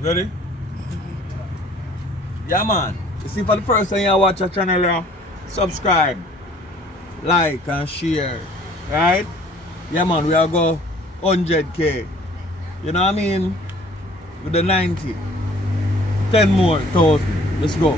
Ready? Yeah, man. You see, for the first time you watch our channel, subscribe, like, and share. Right? Yeah, man. We are go 100K. You know what I mean? With the 90. 10 more thousand. Let's go.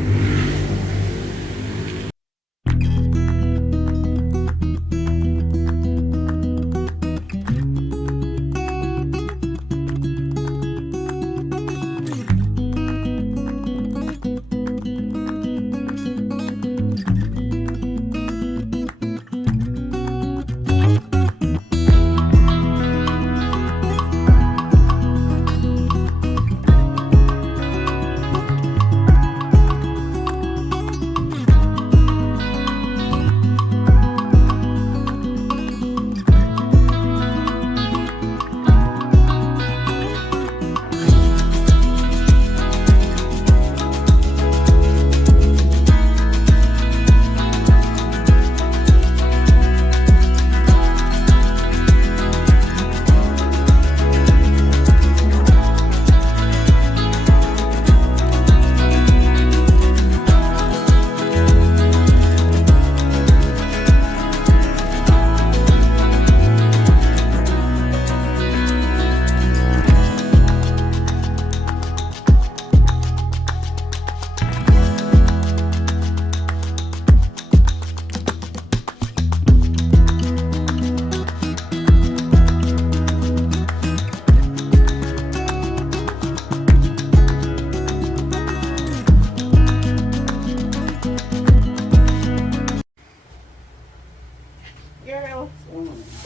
Girl,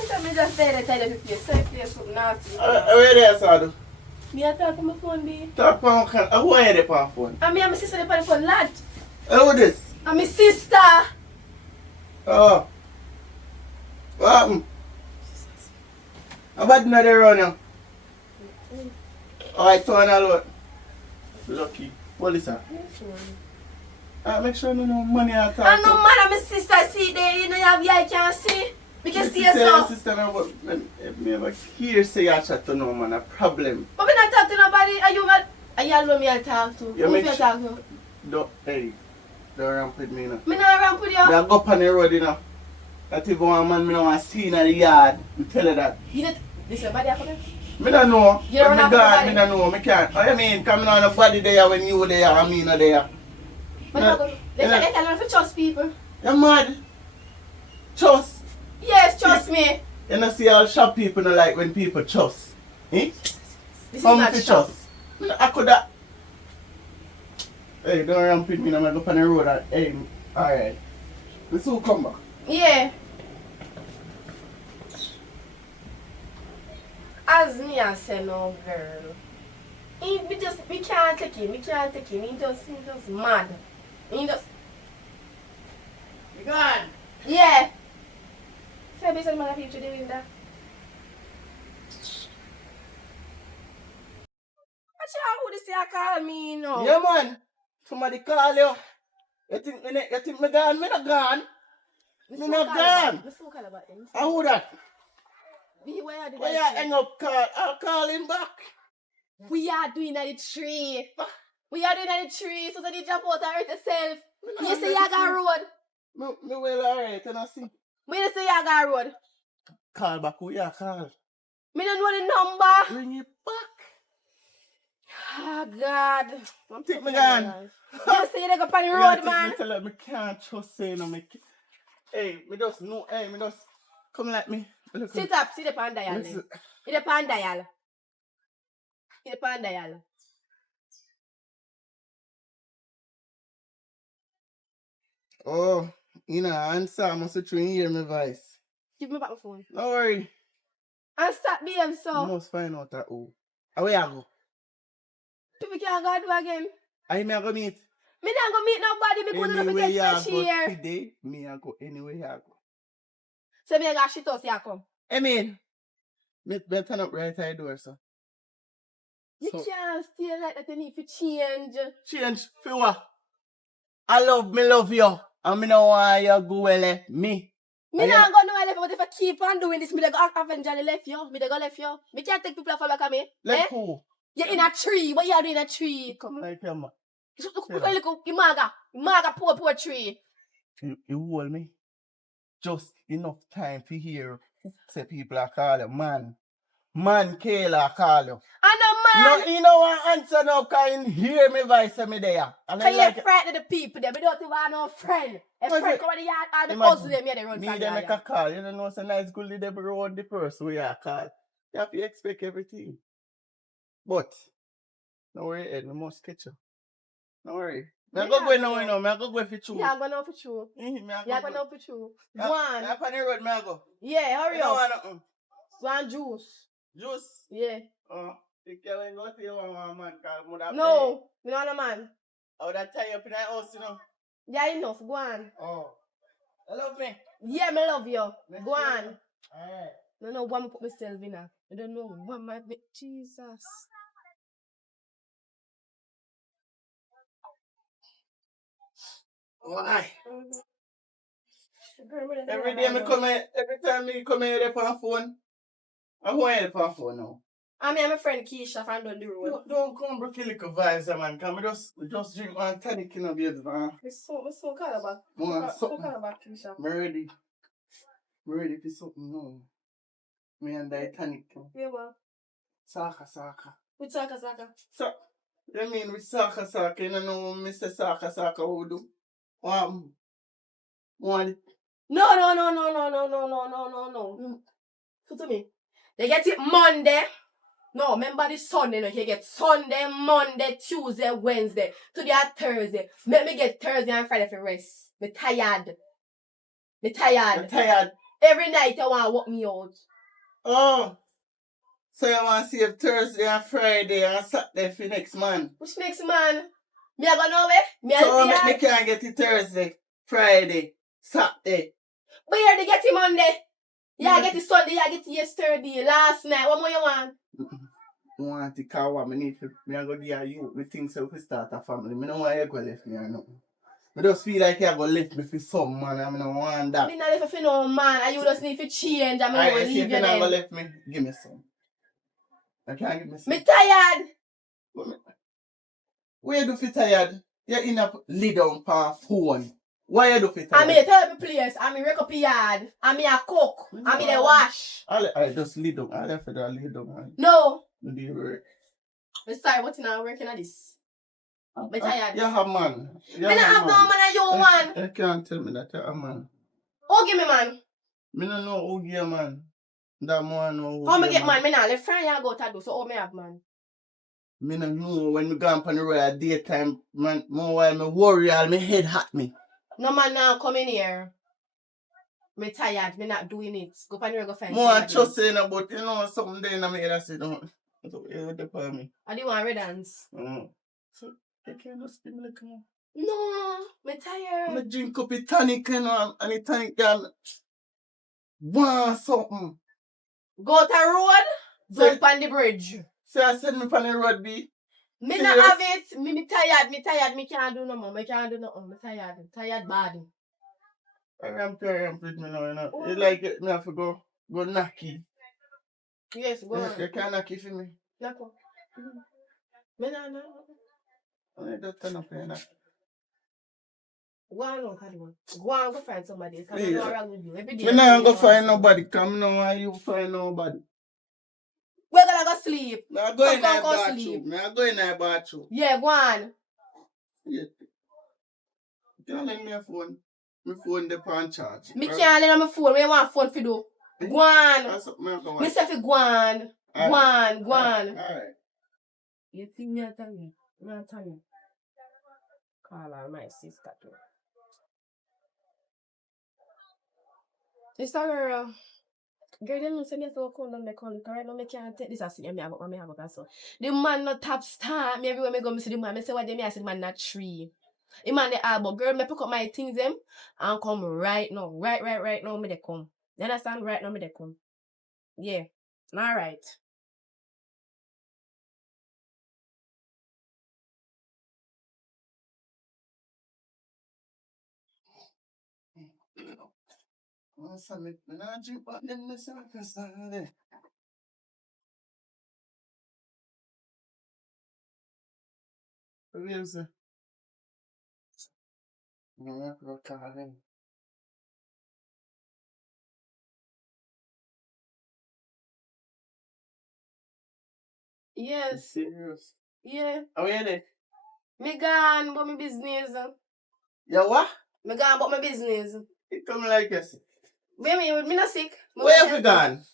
let me just say that I tell you to say something nasty. Where there, Sadu? Me I talk on my phone, babe. Talk on can. Who are you on phone? And me and my sister on the phone, lad. Who this? And my sister. Oh. What happened? How bad now they run you? Alright, turn a lot. Lucky. Police, sir. Make sure no money at all. And no man and my sister see there, you know you have I can't see. Because see Your so. sister never hear say you chat to no man, a problem. But me not talk to nobody. Are you alone me I talk to? You Who make you talk to? Don't ramp with me now. Me not ramp with you. Me I go up on the road, you know. That if one man me don't want to see in the yard, me tell you that. You not listen, body coming? Me don't know. You don't But have me God, nobody? me don't know. Me can't. What you mean? Coming on the body there when you there and me not there. But not go. They can learn to trust people. You're mad. Trust. Yes, trust me. You know see all shop people don't like when people trust. Eh? This is Some not fi trust. trust. I could have. Hey, don't ramp with me now. I'm go on the road and hey, alright. Let's all come back. Yeah. As me I say no girl. We can't take him. He just mad. He just You gone? yeah. So I basically man people doing that. Watch out who this here call me now. Yeah, man. Somebody call you. You think me gone? Me not gone. Me not gone. Let's talk about him. And who that? Where are Where you hang up call? I'll call him back. We are doing at the tree. We are doing at the tree. So that you jump out and hurt yourself. You say you got road. Me well alright, and I see. Me just say you got road. Call back, who you call? Me don't know the number. Bring it back. Oh God. Don't take me gone. You say you go on the road, man. Me tell her me can't trust say no me. Hey, me just know. Hey, me just come like me. Look, Sit up, sit up and dial. listen. Sit up and dial. Sit up and dial. Oh, you know, answer. I must try and hear my voice. Give me back my phone. Don't worry. And stop being You so. must find out that who. Where you go? People can't go do again. I me I go meet. Me not go meet nobody. Me put it Anywhere to you get fresh go here. today, me I go anywhere you go. So me got shit us here come. I mean, me turn up right side door, so. Me So- can't stay like that. You need to change. Change for what? I love you. And me no want you go left me. Me not go nowhere left, but if I keep on doing this, me dey go act avenger left you. Me dey go left you. Me can't take people from back at me. Left who? You're in a tree. What you are doing in a tree? Come. Like your man. Look, Imaga, poor tree. You hold me. Just enough time to hear say people are call you man. Man Kayla call you. I know, man. No, you know what answer now can hear me voice me there. And Can I you like frighten the people there? We don't even have no friend. A What's friend it? come in the yard and the Imagine, hustle them here, they run me from them the make a yard. call. You don't know it's a nice good they road the person we are call. You have to expect everything. But no worry, Ed, we must catch you. No worry. Me go go now, you know. Me go go for true. Yeah, I'm going out for true. Yeah, I'm going out for true. Go on. I'm on the road, me go. Yeah, hurry up. No, Go on, juice. Juice. Yeah. Oh, you can't go to your man, cause No, you know the man. I would have tie you up in the house, you know. Yeah, enough. Go on. Oh. You love me? Yeah, me love you. Go on. Alright. No, no, one put myself in her. I don't know. One might be Jesus. Why? Every Every day me come here, every time me come here on phone. I'm going here on phone now. I mean, I'm a friend Keisha from down the road. Don't come bro feel like a vibes, man. Can we just drink one tonic, you know, baby, man. It's so calabar. So calabar, Keisha. Me ready. Me ready for something now. Me and that tonic. Yeah, well. Saka. With Saka. So, you mean with Saka, you know, Mr. Saka, who do? One. No. Listen to me. They get it Monday. No, remember the Sunday. No, you get Sunday, Monday, Tuesday, Wednesday. Today at Thursday. Let me get Thursday and Friday for rest. Me tired. You're tired. Every night I want to walk me out. Oh. So you want to save Thursday and Friday and Saturday for next month? Which next man? Me I go nowhere? So me can't get it Thursday, Friday, Saturday. But you already get it Monday. Yeah, I get it Sunday, I get it yesterday, last night. What more you want? I want to call what I need to. I go there you. Me think so we start a family. I don't want you to left me or nothing. I just feel like you're going to left me for some man. I don't want that. Me not left for no man. And you just need to change. And me Alright, want to leave you then. If you're not going to left me, give me some. I can't give me some. Me tired. Why you do feel tired? You're in a lay down on phone. Why you do feel tired? I mean, tell me place. I mean, wake up yard. I mean, I cook. I mean, I wash. I just lay down. I left it to lay down. No. Do the work. Me sorry, what now working at this? Me tired. You have man. Me not have no man and you man. You can't tell me that you're a man. Who give me man? Me don't know who give man. That man know who How me give get man? Me not left friend you go to do. So how me have man? Me don't know when me go on the road at daytime, man, more while me worry all my head hot me. No man now come in here. Me tired. Me not doing it. Go on the road go find More I trust saying about you know something there in my head I say don't. So you depend me. I do want red hands. So you can't just speak me like more. No, me tired. Me drink up a tonic you know and the tonic can want something. Go to road. Jump on the bridge. So I said me on the road be. Me not have it. Me tired. Me can't do no more. Me can't do nothing. Me tired. Tired body. I'm tired with me now, you know. You like it, me have to go knocky. Yes, go on. You can't knocky for me. Knock on. Me no. I don't turn up here now. Go on, go on, go find somebody. Because Please. I'm wrong with you. Every day. Me not go find nobody. Come now, why you find nobody? We're gonna go sleep. Me I go in Come, the go bathroom. sleep. Me I go in the bathroom. Yeah, go on. Yeah. Can't lend me a phone. My phone dey on charge. Me can't lend my phone. Where you want phone for do? Go on. That's what me go Me say fi go on. Go on. Alright. You see me a tell you. Me a tell you. Call her my sister too. Sister girl. Girl, they don't say me have to come down the corner. Right now, me can't take this. I see me have a so. The man not top star. Me everywhere me go, me see the man. Me say what they me I see the man not tree. The man the album. Girl, me pick up my things them and come right now. Right now me they come. You understand? Right now me they come. Yeah. Alright. Me not drink but then me say What do you say? No, I'm calling. Yes. Serious? Yeah. How are you there? Me gone about my business. Yeah, what? Me gone about my business. It come like this. Wait me not sick. Me Where want have you help gone?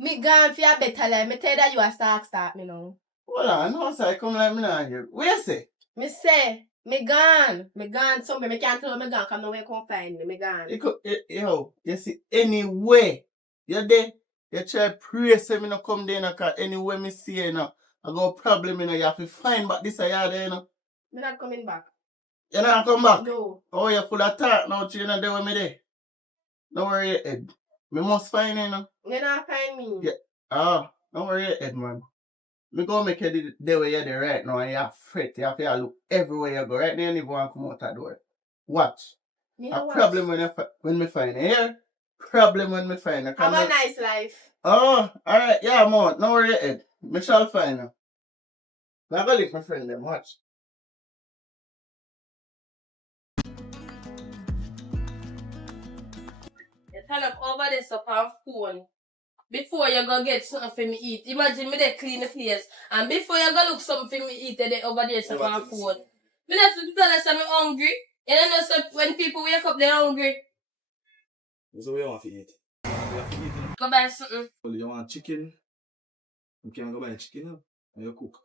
Me gone for a better life. Me tell you that you a start me now. Hold on, no, sir. Come like me now here. Where you say? Me say, me gone. Me gone somewhere. Me can't tell you me gone because nowhere come find me. Me gone. Yo, you see, anyway, you there? You try pray say me no come there, no, cause anywhere me see you, no, I got a problem, you know, you have to find back this area there, you know. Me not coming back. You not come back? No. Oh, you full of talk now, you know, there with me there. Don't worry your head. Me must find you, you know. You not find me. Yeah. Don't worry your head, man. Me go make you the way you're there right now and you have fret. You have to look everywhere you go. Right now you go and come out that door. Watch. Me A no watch. problem when me find you. Here. Problem when me find you. Have a nice life. Oh, alright, yeah, man. Don't worry your head. Me shall find you. I'm gonna leave my friend them. Watch. You turn up over this up on phone. Before you go get something for me eat. Imagine me they clean the place. And before you go look something for me eat, they over there stuff on phone. Me not to tell us I'm hungry. You don't know so when people wake up they're hungry. So what you want to eat? You have to eat, you know? Go buy something. Well, you want chicken? You can go buy chicken, you know? And you cook.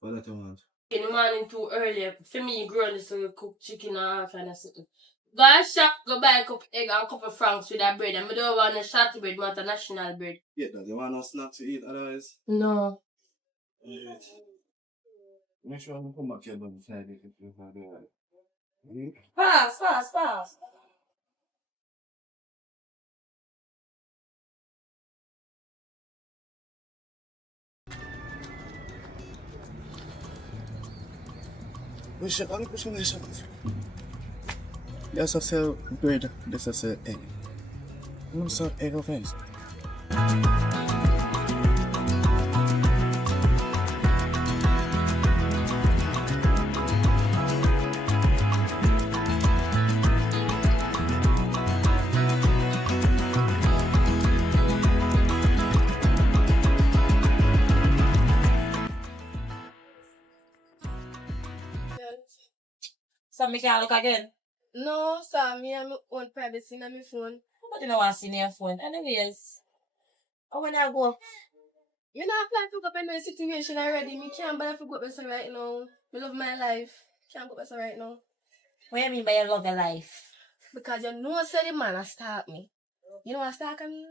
What that you want? In the morning too early. For me, girl, so you cook chicken and all kind of something. Go and shop, go buy a cup of egg and a couple of francs with that bread. And I don't want a shorty bread, I want a national bread. Yeah, that you want no snack to eat otherwise? No. Alright. Make sure I come back here on Friday if you have the Fast. Yes, I sell bread. This I sell egg. You sell egg of eggs. So me can look again. No, sir, me have my own privacy on my phone. But you know what, see your phone. Anyways, I wanna go. You know, I plan to go up in a situation already. Me can't bother to go up there right now. I love my life. Can't go up there right now. What do you mean by you love your life? Because you know, say the man has stalked me. You know what stalk me?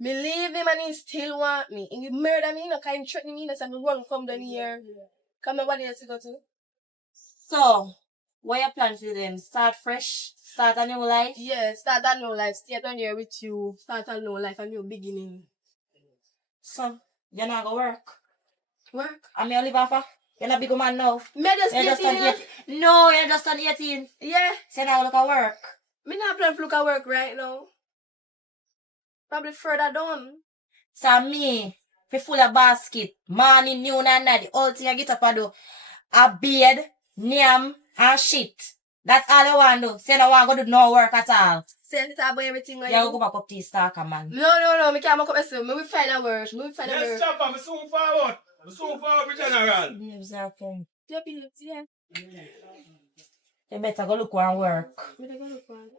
Me leave him and he still want me. And he murder me, you know, because he threaten me, and me run come down here. Come on, what else you go to? So, what you plan to do then? Start fresh? Start a new life? Yeah, start a new life. Stay down here with you. Start a new life, a new beginning. So, you're not gonna work? Work? I'm your live offer? You're not big man now? Me just You're just 18. on 18. No, you're just on 18. Yeah. So now look at work. Me not plan to look at work right now. Probably further down. So me, fi full of basket, morning, noon and night, the whole thing I get up and do. A bed, nyam, and shit. That's all I want to do. Say no want to do no work at all. Say it about everything like You go back up to the stalker, man. No, me can't make up myself. Me will find a word. Yes, chopper, me soon forward. Me soon forward with general. Exactly. Yeah. You better go look and work. Me dey go look one.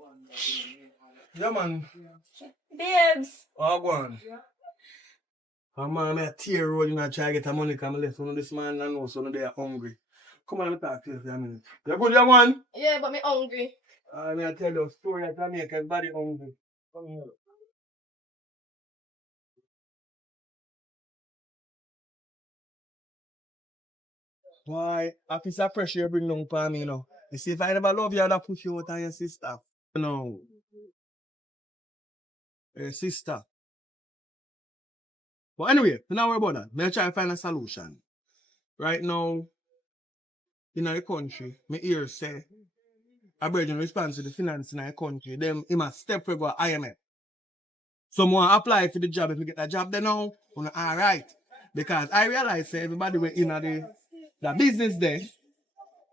Yeah, man. Babes. Oh, go on. Man, I tear roll in and try to get the money because I left one of this man and know so they are hungry. Come on, let me talk to you for a minute. You good, you man? Yeah, but me hungry. I tell you a story of Jamaican body hungry. Come here. Why? A piece of pressure you bring down for me, you know. You see, if I never love you, I'd have push you out on your sister. No. Your sister. But anyway, don't worry about that. I'll try to find a solution. Right now, in the country, me hear say, a brethren response to the finance in the country, them in a step for go IMF. Someone apply for the job, if you get a job there now, alright. Because I realize say everybody were in the business there,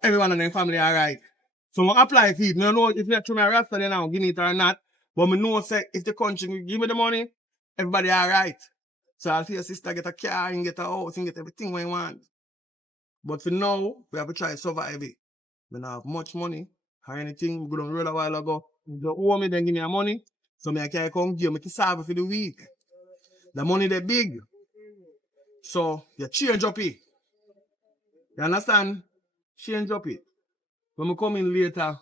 everyone in the family alright. So I apply for it. I don't know if you're through my rasta then now, give it or not. But I know say if the country give me the money, everybody alright. So I'll see your sister get a car and get a house and get everything we want. But for now, we have to try to survive it. We don't have much money or anything. We go down road a while ago. You don't owe me, then give me your money. So I can come give me to serve for the week. The money they big. So you change up it. You understand? Change up it. When we come in later,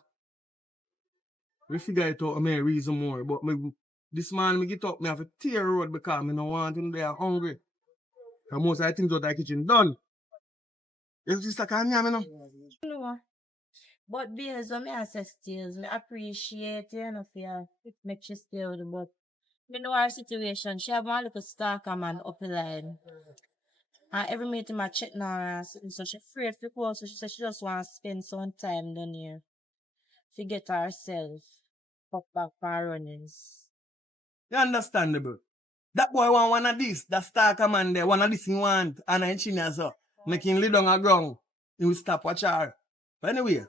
we figure it out, I may reason more. But this man, me get up, me have to tear road because I don't want him there hungry. And most of the things out of the kitchen done. Your sister can't hear me now? No. But because of me ancestors, me appreciate you enough for it make she stay with me. But me know her situation. She have one little stalker man up the line. And every meeting I check on her, so she afraid to go. So she said she just want to spend some time down here to get herself up back for runnings. You understandable. That boy want one of this, that stalker man there, one of this he want, and an engineer so. Make him lay down on the ground. He will stop watch her. But anyway,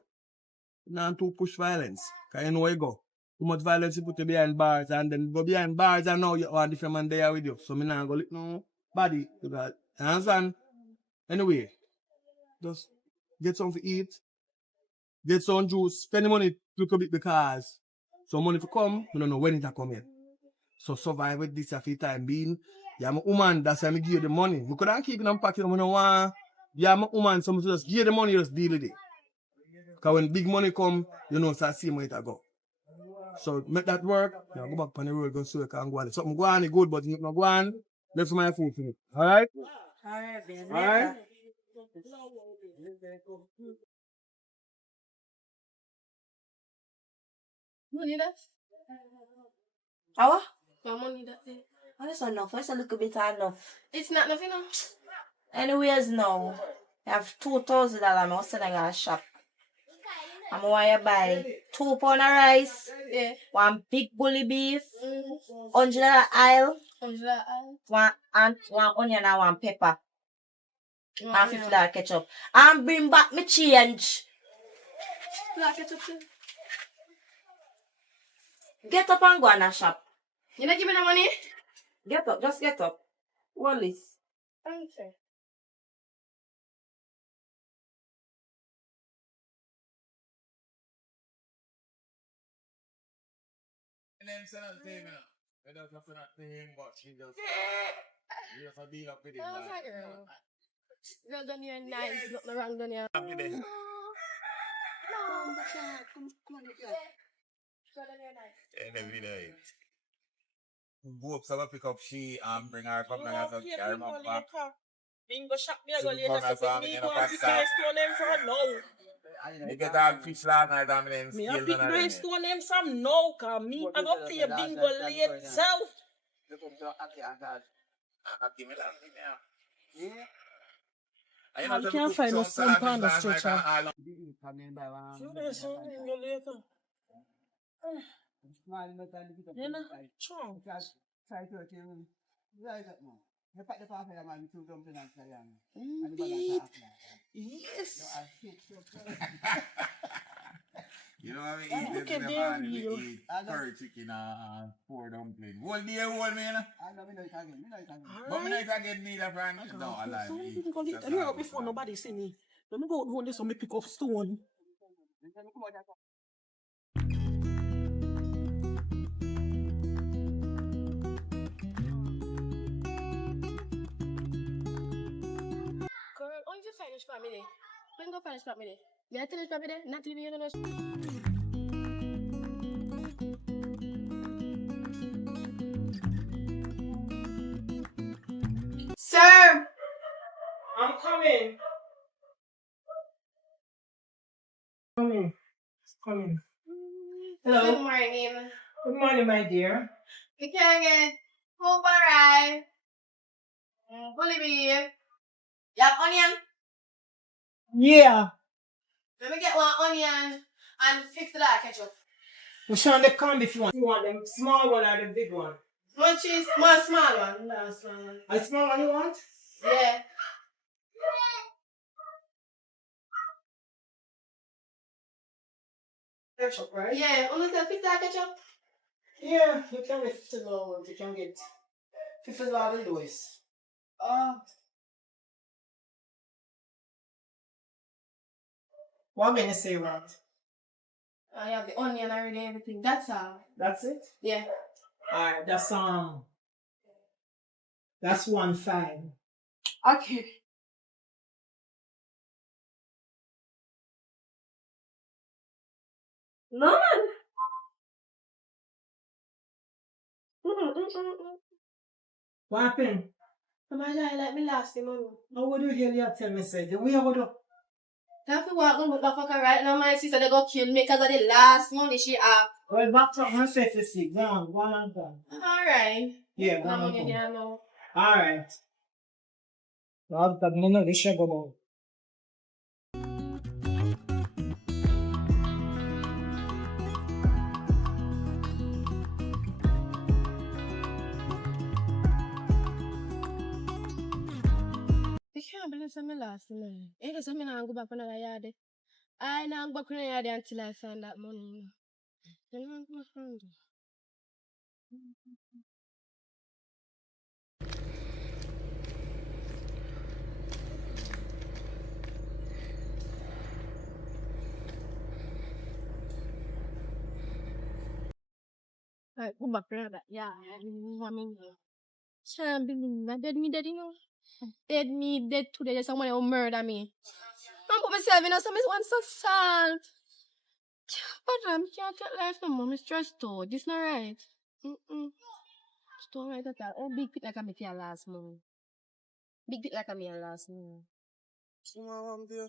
not to push violence. Because you know where you go. Too much violence you put behind bars, and then go behind bars and now you have a different man there with you. So me not go lick no body. Because, you understand? Anyway, just get something to eat, get some juice, spend the money a little bit because some money to come, we don't know when it come in. So survive with this a few time being. Yeah, my woman, that's why I give you the money. We couldn't keep it on pocket, I don't want. Yeah, my woman, so just give you the money, just deal with it. Because when big money come, you know, so I see where it go. So make that work. Yeah, go back on the road, go so you can go on. Something go on, it good, but you not go on, left for my food for me. Alright? Alright, babe. Alright? Money that? How? My money that day. Oh, that's enough. That's a little bit enough. It's not enough, you know. Anyways, now, I have $2,000 I'm selling at a shop. I'm going to buy 2 pounds of rice, Yeah. 1 big bully beef, $100 aisle, one onion and 1 pepper, and $50 ketchup. And bring back my change. Ketchup too. Get up and go on a shop. You not give me the money? Get up, just get up. Wallace. Okay. And then say that thing, I don't have that thing, but she just have to deal up with it. I was like, girl. Girl done your nice, nothing wrong done your. Happy day. Come on, get here. Girl done your nice. And every night. Hope someone pick up she and bring her come and have a carry my back. Bingo shop me I go Some later corner so farm me in go a and pick pasta. nice stone them from now. You get all fish last night and then Me steal a pick none of nice them. stone them from now cause me I go play bingo later. Give me that thing now. I can't find no stamp on the stretcher. You You there so bingo later. You know, strong. Yes. You know what I mean? Look at the their man, we wheel. eat curry chicken and 4 dumpling. Whole day, whole me, you know? But me not again neither, friend. No, I lie. So me eat. didn't go That's later. all Before I nobody see me. Let me go out one day so me pick up stone. Girl, only you finish family. When go finish family? Yeah, finish family. Not even you know. Sir! I'm coming. Coming. Coming. Good Hello. morning. Good morning, my dear. We can get hope arrive. Bully beef. You have onion? Yeah. Let me get 1 onion and $50 ketchup. We show the comb if you want. You want them small one or the big one? One cheese, small one. No, small one. A small one you want? Yeah. Ketchup, right? Yeah, only the 50 ketchup. Yeah, you can get $50. You can get $50 Louis. Oh. What many say you want? I have the onion already, everything. That's all. That's it? Yeah. Alright, that's 1.5. Okay. No, man. What happened? Am I lying like me last the money? How would you hear you tell me say? The way I would have. Have to walk on the motherfucker right now. My sister they go kill me because of the last money she have. Well, back to myself to see. Go on and go. Alright. Yeah, go No on money and go. there now. Alright. Well, that no, this should go on. I can't believe it's my last money. It is something I go back on another yard. I now go back on another yard until I find that money. You know what I'm saying? Alright, go back on another yard. I mean, can't believe that dead, you know. Dead today. There's someone who murder me. I'm put myself in some one so sad. But I can't get life no more. I'm stressed out. This not right. It's not right at all. Oh, big pit like I'm here last month. Big pit like I'm here last month. So, I'm there.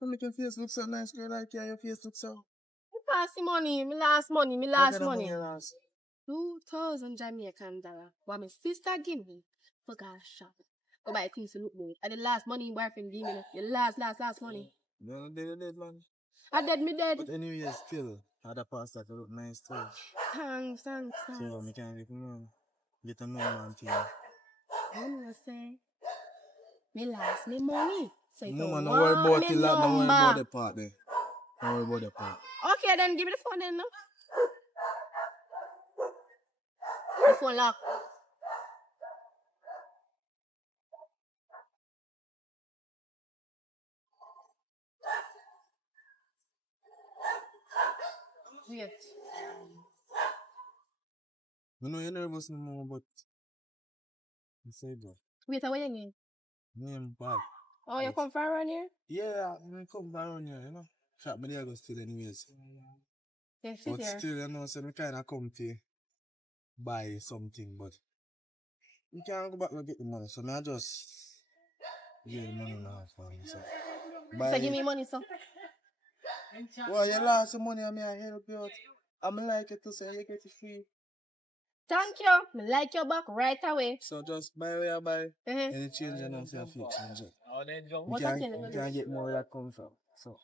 Don't make your face look so nice, girl. Like, yeah, your face look so. Me pass the money. Me last money. What kind of money you last? 2,000 Jamaican dollar. What my sister give me for gas shop. Go buy things to look good. And the last money boyfriend give me. The last money. No, dead, man. I dead, me dead. But anyway, still, other parts that look nice too. Thanks. So, I can't get a no man thing. I'm gonna say, me last me money. So if No, you man, don't want worry about me it, lad. Don't worry about number. the part there. Don't worry about the part. Okay, then give me the phone then, no? The phone lock. Wait. You know, you're nervous no more, but you say that. Wait, what you mean? Name bad. Oh, you come from around here? Yeah, I come around here, you know. Shop me there go still anyways. Yeah, sit But here. still, you know, so I kind of come to buy something, but you can't go back and get the money. So I just give the money now for me. So, So give me money, so. well, you lost the money, I mean, I help you out. I'm like it to say you get it free. Thank you. Me like your back right away. So just buy where you buy. Uh-huh. Any change you know, say I feel change it. What You happened? can't get more where that come from. So,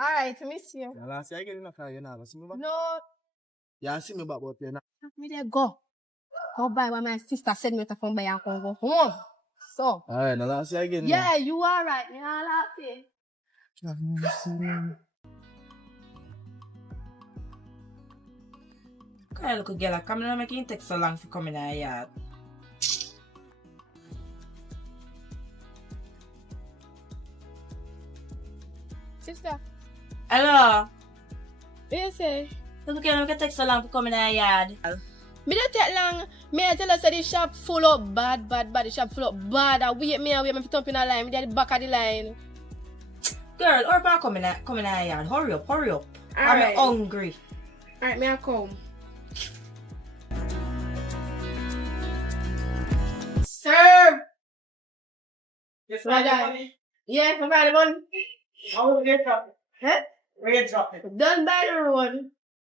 Alright, miss you. the last year I get enough for you now. See me back? No, Yeah, see me back, but you're not. me there go. Go buy what my sister said me to come buy and come go home. So. Alright, the last year again. Yeah, you are right. Me all happy. Okay, look, girl, come on, making take so long for coming out yard. Sister, Hello. what you say? Look, girl, make it take so long for coming out yard. Me don't take long. Me I tell us that the shop full up bad. The shop full up bad. I wait me to thump in a line. Me at the back of the line. Girl, or about coming out yard. Hurry up. Alright. I'm hungry. Alright, me I come. Serve! Yes, Right there. money. Yeah, I'm by the money. How will you drop it? Huh? Where you drop it? Done by the road.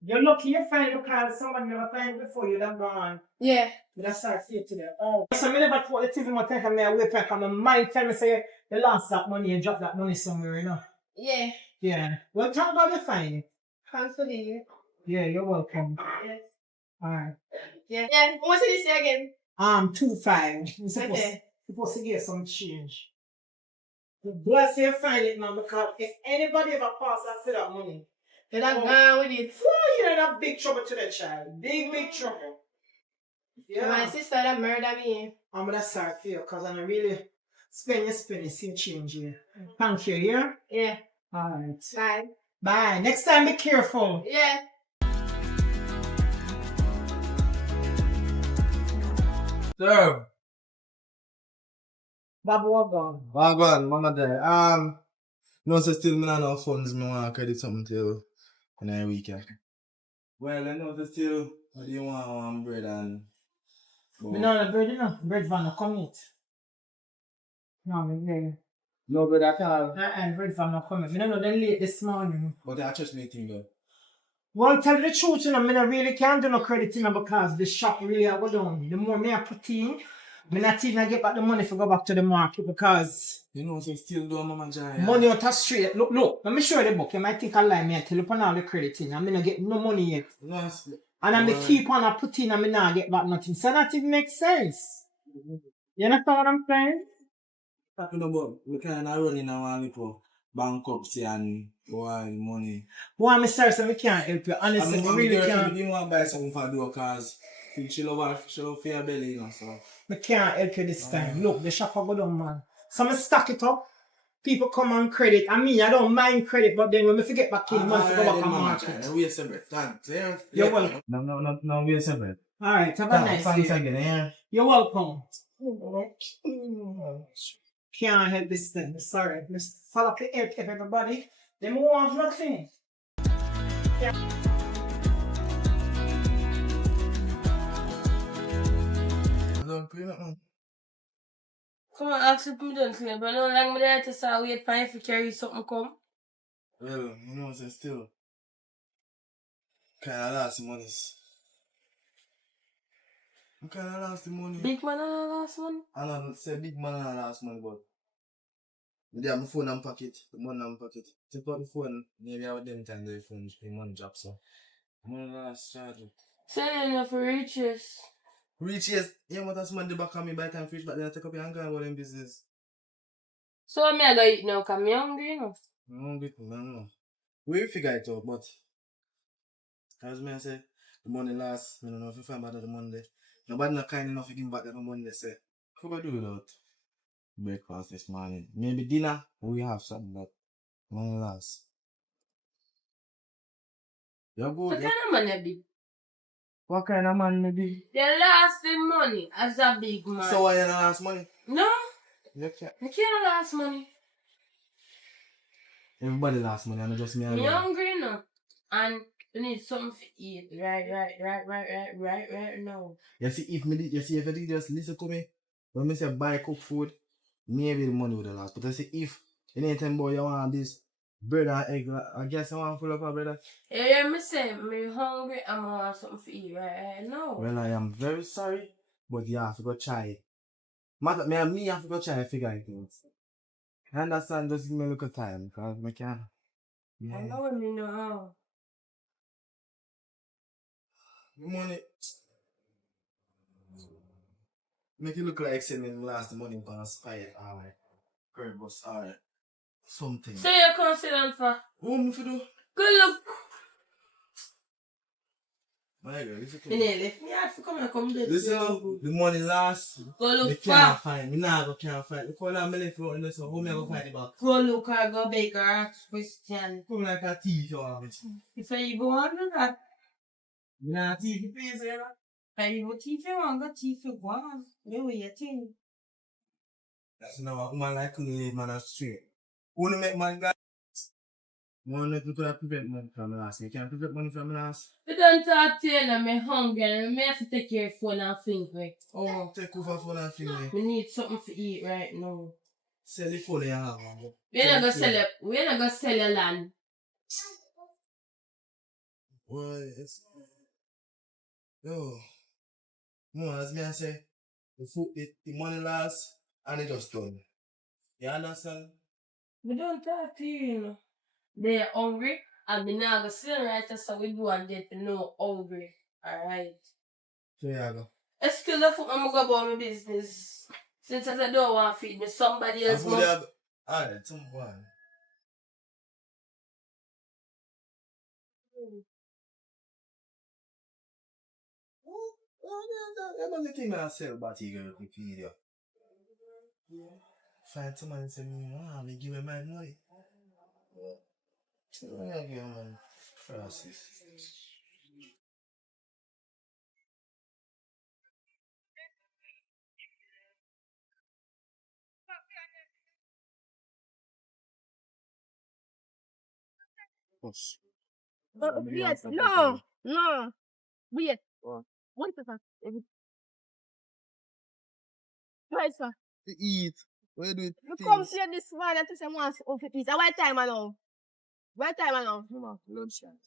You're lucky you find it because someone never find it before you done gone. Yeah. But I start seeing today. Oh. So I never thought the TV would take me away from my mind tell me say you lost that money and drop that money somewhere, you know. Yeah. Yeah. Well, thank God you find it. Thanks for the Yeah, you're welcome. Yes. Alright. Yeah. Yeah. What's this say again? 2.5. You're supposed to get some change. Bless you find it, man, because if anybody ever pass that for that money, You done gone with it. Oh, you're in a big trouble today, child. Big trouble. Yeah. My sister that murder me. I'm gonna start for you because I'm really spend, see change here. Thank you, yeah? Yeah. Alright. Bye. Bye. Next time be careful. Yeah. Sir. Babu Wagon. Wagwan, mama there. No, so still me not no funds. Me want credit something till in a weekend. Well, I know so still. What do you want bread and? Me know the bread, you know. Bread van no come eat. No, me there. No bread at all. Bread van no come eat. Me know they late this morning. But I just me thing though. Well, tell you the truth, you know, me not really can't do no credit, you know, because the shop really I go down. The more me I put in, me not even get back the money to go back to the market because You know, so still do mama jaya. money out of straight. Look, let me show you the book. You might think I lie me and tell you upon all the credit in. I'm not get no money yet. No, And I'm the keep on I put in and me not get back nothing. So that even makes sense. You understand what I'm saying? you know, but we kind of running around for bankruptcy and money. Boy, I'm sorry, so we can't help you. Honestly, we really can't. I didn't want to buy something for do cause she love for your belly, you know, so. We can't help you this time. Look, the shop will go down, man. So I stack it up. People come on credit. I mean, I don't mind credit, but then when we forget back in, money to go back on market. We are separate. Thanks. You're welcome. No, we are separate. Alright, have a nice Thanks day. again, yeah. You're welcome. Can't help this thing. Sorry. Let's follow up the help everybody. They won't have nothing. I don't pay nothing. Come on, ask if me done clean, but no long me there to say wait for if you carry something come. Well, you know, so still. Kind of lost the money. I kind of lost the money. Big man and last one. I don't say big man and lost money, but I have my phone and pocket. The money in my pocket. Take out the phone, maybe I would them time the phone, the money drop, so. Money last charge. Selling enough for riches. Reach yes, yeah, but that's money back on me by the time fish, but then I take up your hand and go in business. So what me I go eat now, cause me hungry, you know. I'm hungry, I don't know. We figure it out, but as me I say, the money last, I don't know if you find back the Monday. Nobody not kind enough to give back the money, say. What we do without breakfast this morning? Maybe dinner, we have something that money last. You're What good, kind of money big? What kind of man maybe? They lost the money as a big man. So why you not last money? No, You can't. I can't last money. Everybody last money, and not just me Me alone. hungry now. And you need something to eat. Right now. You see, if I did just listen to me, when I say buy cook food, maybe the money would have lost. But I say if anytime boy you want this bread and egg, I guess I want full of a brother. You hear me say, me hungry and I want something to eat right now. Well, I am very sorry, but you have to go try it. Me have to go try and figure it out. I understand, just give me a little time, because I can't. Yeah. I know me know how. Money. Make it look like sending last money on a spy, alright. Curry bus, alright. Something. So you're confident for? What am I to do? Good look. My girl, listen to Me me. left me hard to come and come there. Listen, the money last. Go Me look can't for. find. Me nah go can't find. Look how I'm left out in this one. How me I go find it back? Go look or go beg or ask question. Come like a thief, you have it. If you go on do that, Me nah thief, you pay, say that. if you go thief you want, go thief you go on. You waiting. That's now a woman like you live man on straight. Wanna make man guy? Wanna make me could have prevent money from last. You can't prevent money from last. You don't talk to you and I'm hungry and I have to take your phone and think like, Oh, take over phone and thing. we need something to eat right now. Sell the phone you have. Man. We're not gonna sell it. We're not gonna sell your land. Boy, it's... Yo. No, as me I say, the food, the money last, and it just done. You understand? We don't talk to you, you know. They're hungry and we not gonna sell right so we do and get to know hungry. Alright. So yeah, go. Excuse me for I'm gonna go about my business. Since I don't want to feed me, somebody else must. Alright, some one. You know the thing I sell batty girl to feed you. Find someone and say, me give him my money. Yeah, give him man. Francis. Yes. Yes, no. Wait. What? Wait a second. Wait, sir. To eat. Where you do it? You come here this morning to say once off it is. What time now? What time now? Lunchtime.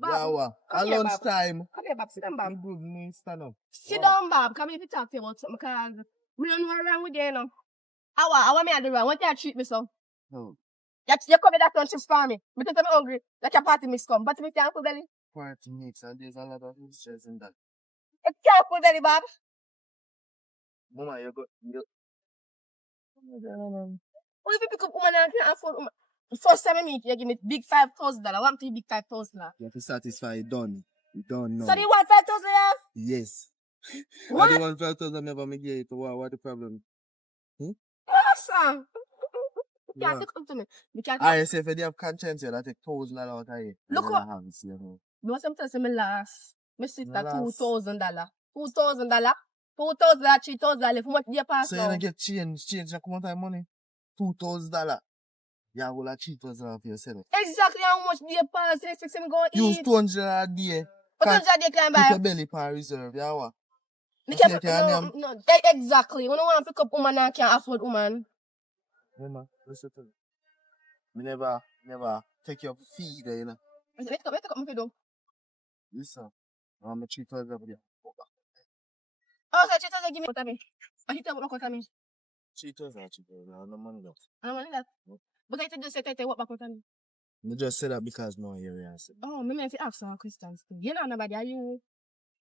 Bob, Wow. come At here, Bob. lunchtime. Come here, Bob. Sit down, Bob. Good me stand up. Sit down, Bob. Come here to talk to you about something because we don't know what wrong with you now. How me I do wrong? What you treat me so? No. You come here that lunch for me. Because I'm hungry. Like your party mix come. But me can't full belly. Party mix and there's a lot of stress in that. You can't full belly, Bob. Mama, you go. What if you pick up woman and can't afford woman? The first time I meet you, give me big $5,000. I want to big $5,000. You have to satisfy it done. You don't know. So do you want 5,000? Yes. What? I don't want 5,000 never make it. What the problem? Awesome. You can't Yeah. pick up to me. You can't. I say if they have conscience, you take $1,000 out of it. Look And what- then I have it, you know. You know sometimes me last. Me sit at Last. $2,000. $2,000. $2,000, $3,000. How much do you pass So you now? don't get change that come out of money. $2,000. You will achieve $2,000 for yourself. Exactly how much do you pass? You expect me go Use eat? $200 a day. What else do you can Put buy? your belly for reserve, yeah what? Me You can't see pick- it, yeah, no, ma'am? no, exactly. When I want to pick up woman and can't afford woman. Remember, listen to me. Me never take your fee there, you know. Let's come my video. Listen, I'm a $3,000 for you. Oh, so $3,000 give me what I mean. I hit up what I mean. $3,000, no money left. I don't want that. But I just said I what back what I mean. You just said that because no one hear you answer. Oh, me if you ask some questions too. You know nobody are you?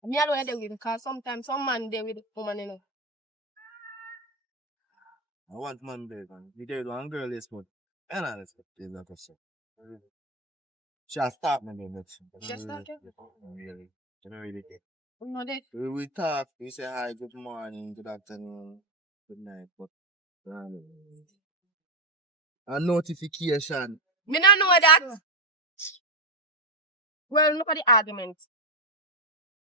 Me alone there with because sometimes some man there with woman, you know. I want man there, man. You there with one girl this month. And I respect this like I said. She has started me doing that. She has started? Really. She don't really get. No, they. We talk, we say hi, good morning, good afternoon, good night, but a notification. Me not know that. Well, look at the argument.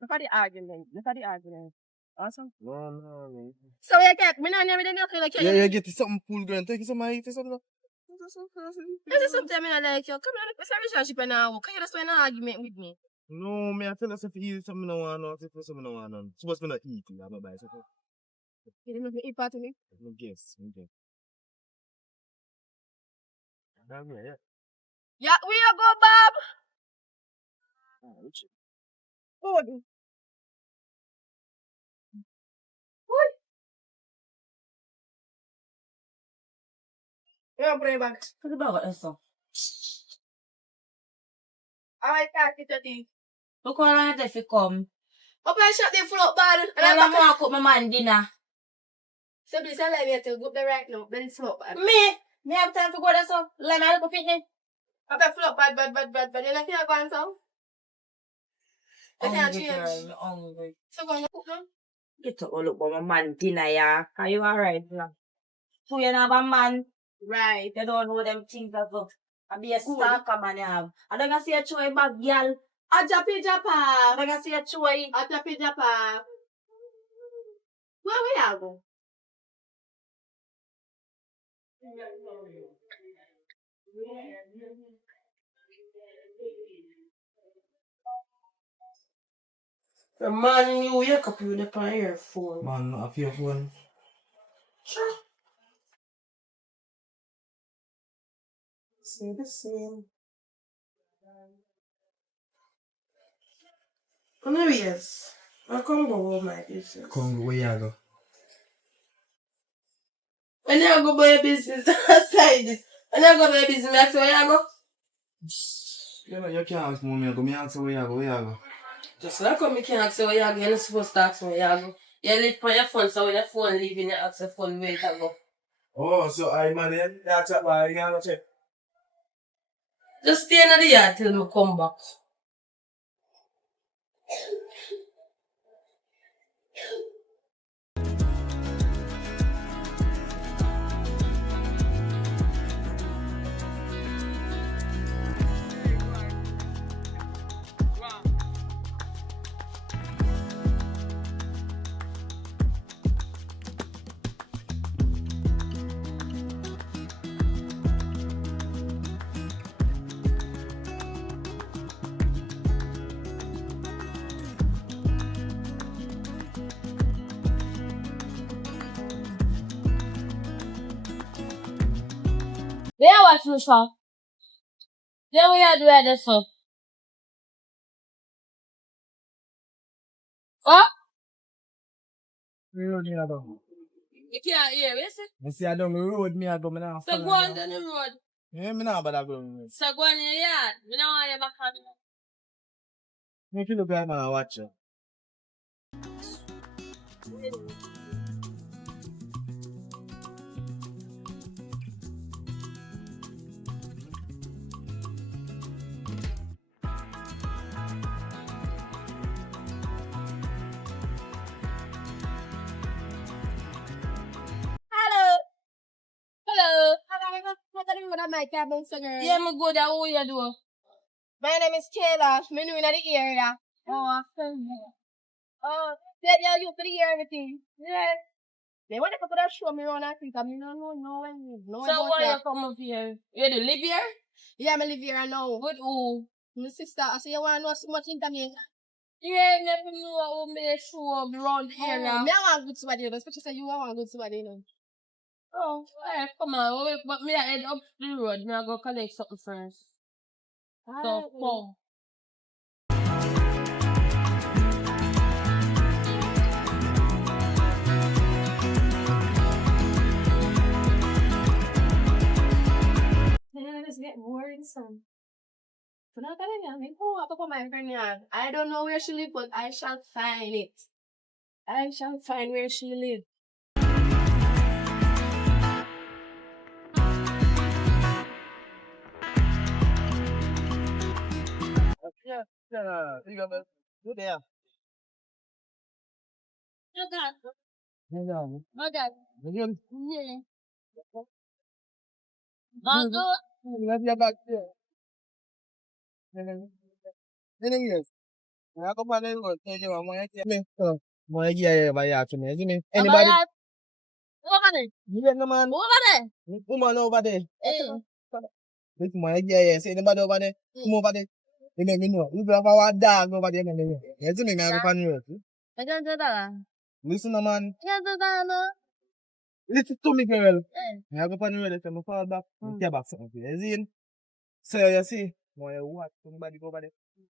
Look at the argument. Awesome. No. So you get me not never done nothing like you. Yeah, you get something cool, girl. Take some money, take something. This is something I like you. Come on, let's have a relationship now. Can you just win an argument with me? No, me, I tell us if you eat something no one, if you something no one. Supposed to not eat, I'm not buying something. You didn't know eat part of me? I guess. Yeah. Yeah, we are go, Bob. Good. Yeah, bring it back. What about this song? Alright, catch it at the. Look what I if you come. Open shut the float bar. And And I'm I'm gonna cook my man dinner. So please allow me to go up there right now. Then float bar. Me have time to go there so. Let me look fit me. Up the float bad. You know if you're going so? I can't Hungry change. girl, hungry. So go and cook now. Get up, look for my man dinner, yeah. Are you alright now? So you have a man. Right. They don't know them things that go. I be a stalker man you have. I don't see a choy bag girl. A jappy jappa. I don't see a choy. A jappy jappa. Where we are go? The man you wake up with the on your phone. Man, not have your phone. Sure. See the same. Anyways, I come go with my business. Come, where you go? When you go buy a business aside this, when you go buy a business, I say where you go? You know, you can't ask me, I ask you where you go. Just like how me can ask you where you go, you're not supposed to ask me where you go. You live for your phone, so when your phone leaving, you ask your phone where you go. Oh, so I man, that's why you gotta check. Just stay in the yard till me come back. They are watching the shop. Then we are doing this stuff. What? Road me a go. You can't hear, you see? I see I down the road me a go. Me nah So follow go on you. down the road. Yeah, me nah bother go. So go on in your yard. We don't want you back on the road. Make you look like man watch you. Hello. Hello. How can you my cabin singer? Yeah, me go there. Who you do? My name is Kayla. Me new in the area. Oh, yeah, you for the year everything. Yeah. They want to come to that show me around and think I mean no So about why you that. come up here? You do live here? Yeah, I live here now. With who? My sister, I say you want to know so much into me. Yeah, never know who made show up around here. Me I want good somebody, especially say you want good somebody, you know. Oh, hey, come on. Wait, but me I head up the road. Me I go collect something first. So, come. Man, it's getting boring, son. So now I mean, oh, I put my friend here. I don't know where she lives, but I shall find it. I shall find where she lives. Yeah, you got me. Go there. Okay. Hang on. Okay. Again. Yeah. Mango. Let your back there. Yes. I go back there. Take you one more. Me. More yeah, by ya to me. Isn't it? Anybody? What are they? You get no man. What are they? Woman over there. Eh. This my yeah. See anybody over there? Come over there. You let me know. You have our dog over there. You see me, man. I go find you. I can't do that. Listen, man. Can't do that, no. Listen to me, girl. Eh. I go find you. Let me fall back. Get back something. You see? So you see, more what? Somebody go over there.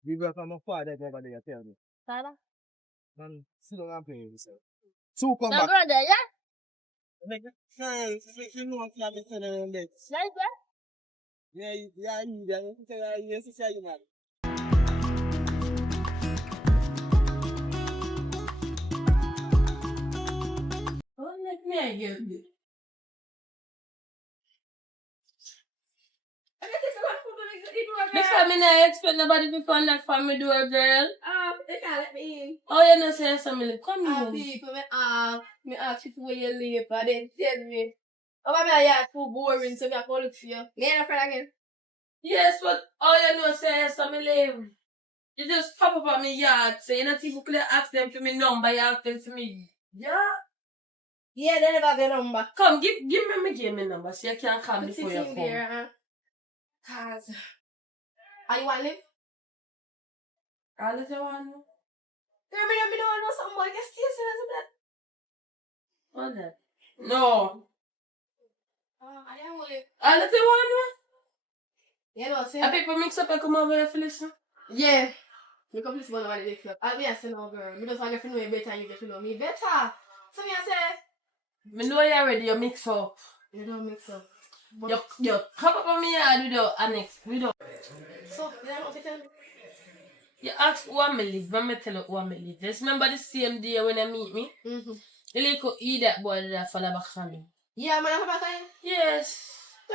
We work from my father over there. Tell me. Father. Man, sit down and play with yourself. Two come Now back. go on there, yeah? Make it sense. Make you know what's happening to them. Right there? Yeah, you say, yes, you say, you man. Oh, let me hear you. Because me not expect nobody to find that for me door, girl. They can't let me in. Oh, you know say something. Come here. People, me ask you where you live, but they tell me. Oh, my yeah, too boring, so me have to look for you. Me and a friend again. Yes, but all you know say something live. You just pop up on me yard, say you not even could ask them for me number, you ask them for me. Yeah. Yeah, they never have your number. Come, give me number so you can come Put before it you in come. there, Cause, are you want to live? All that you want? Me don't know something more. I guess you What that? No. I am will live. All that you want? You know, say. Are people mix up and come over here for listen? Yeah. Me come listen to what they say. I'll be a say no, girl. Me just want to get to know you better and you get to know me better. So me I say. Me know you already, you mix up. You don't mix up. You come up on me yard with your annex. So, you don't know what to tell me? You ask who I live, when me tell you who I live. Just remember the same day when you meet me? Mm-hmm. You like to eat that boy that fall back on me. Yeah, man, I'm back on. Yes.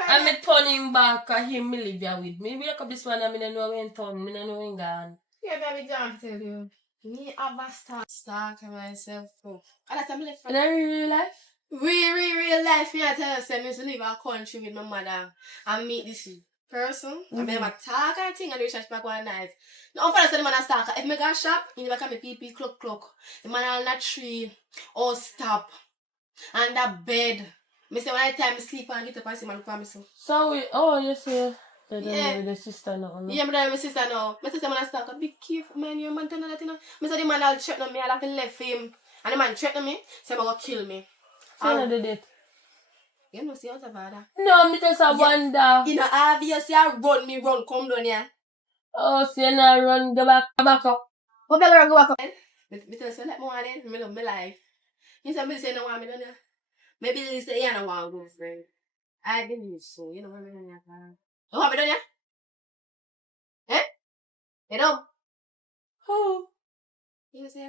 And me turn him back and him me live here with me. Wake up this one and me don't know when turn, me don't know when gone. Yeah, baby, John, tell you. Me have a stalk myself. Oh. And that's a left. In a real life? Real life, me I tell you, say, me used to leave a country with my mother and meet this person. I mean, I talk and thing and we chat back one night. Now, for the man a stalker, if me go shop, in the back of my pee clock. The man on that tree, or stop, and that bed. Me say when I time me sleep and get up and see man look for me so. So, you say, they don't Yeah. know with the sister now, no? Yeah, but I'm my sister now. My sister man a stalker, be careful man, your man tell that you know. Me say the man all threaten me, I'll have to left him. And the man threaten me, say I'm gonna kill me. So, you did it. You know, see how to father. No, me just a wonder. You know, obviously I run, come down here. Oh, so you not run, go back up. What better run go back up? Me tell you, so let me want it, me love my life. You say me say no want me done here. Maybe you say you don't want to go, friend. I believe so, you know what I mean? You want me done here? Eh? You know? Who? You say,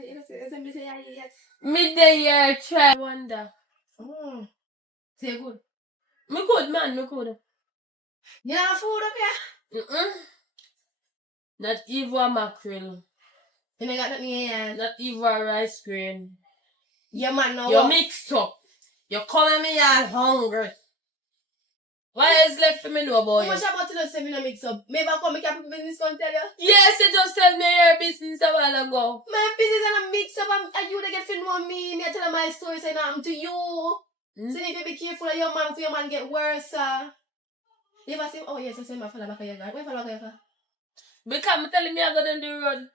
me say, yes. Midday year try wonder. Oh. Say good. Me good, man, me good. You have food up here? Not even a mackerel. You ain't got nothing in your hand. Not even a rice grain. Yeah, man, no. You mixed up. You calling me all hungry. What is left for me know about How you? much about to say me no mix up? Maybe I come make a business come tell you. Yes, you just tell me your business a while ago. My business and a mix up and you they get to know me. Me I tell my story say nothing to you. So if you be careful of your man, for your man get worse. You ever say, oh yes, I say my follow back of your guard. Where follow back of your guard? Because I'm telling me I go down the road.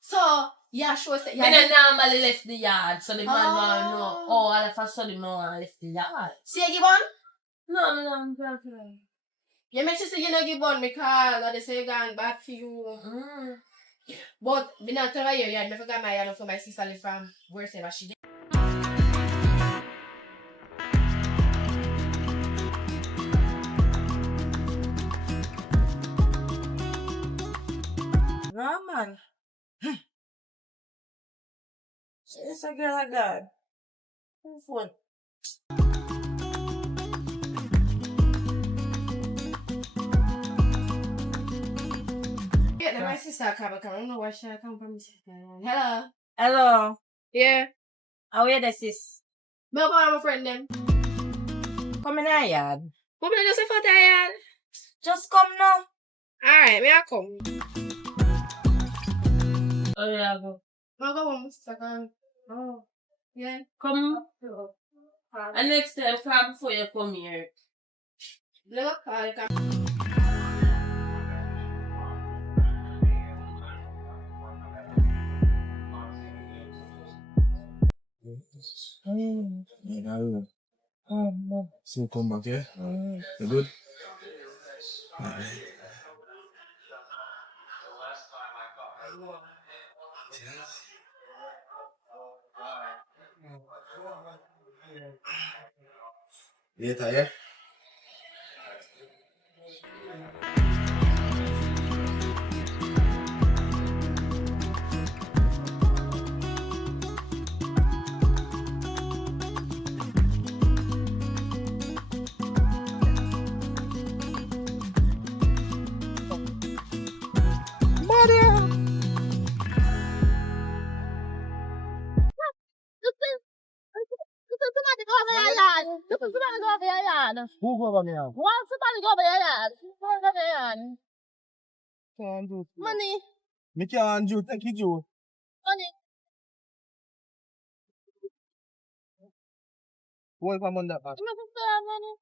So, yeah, sure. Say, I yeah, don't normally left the yard, so the man want to know. Oh, all of a sudden, no one left the yard. See you give on? No, I'm talking. You make sure say you not give on because I say you gone back for you. But, me not tell you, I forgot my yard for my sister live from wherever she did. No, man. It's a girl I got. Phone. Yeah, my sister come. I don't know where she come from. Hello. Hello. Yeah. How are you, sis? Me go with my friend them. Come in our yard. What me just say for tired? Just come now. Alright, me I come. Oh, yeah, go. I'll go one second. Oh. Yeah. Come. And next time, come before you come here. Let me call you. So come back, yeah? You good? Later, yeah? Who go over me now? Can't do it. Money. Me can't do it. Take it, Joe. Money. Who come on that back? Money.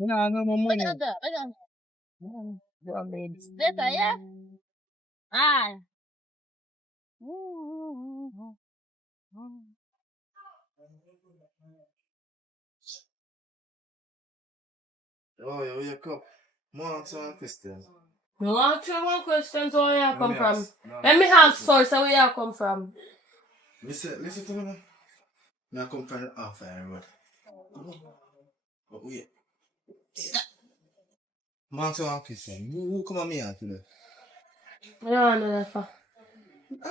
No, no more money. You are made. Later, yeah? Ah. Oh, you wake up. More answer one question. You want to one question, so where you come from? No. Let me ask first, where you come from? Listen to me now. Me I come from the Alpha Road. But wait. More answer one question. Who come on me here today? I don't know that for.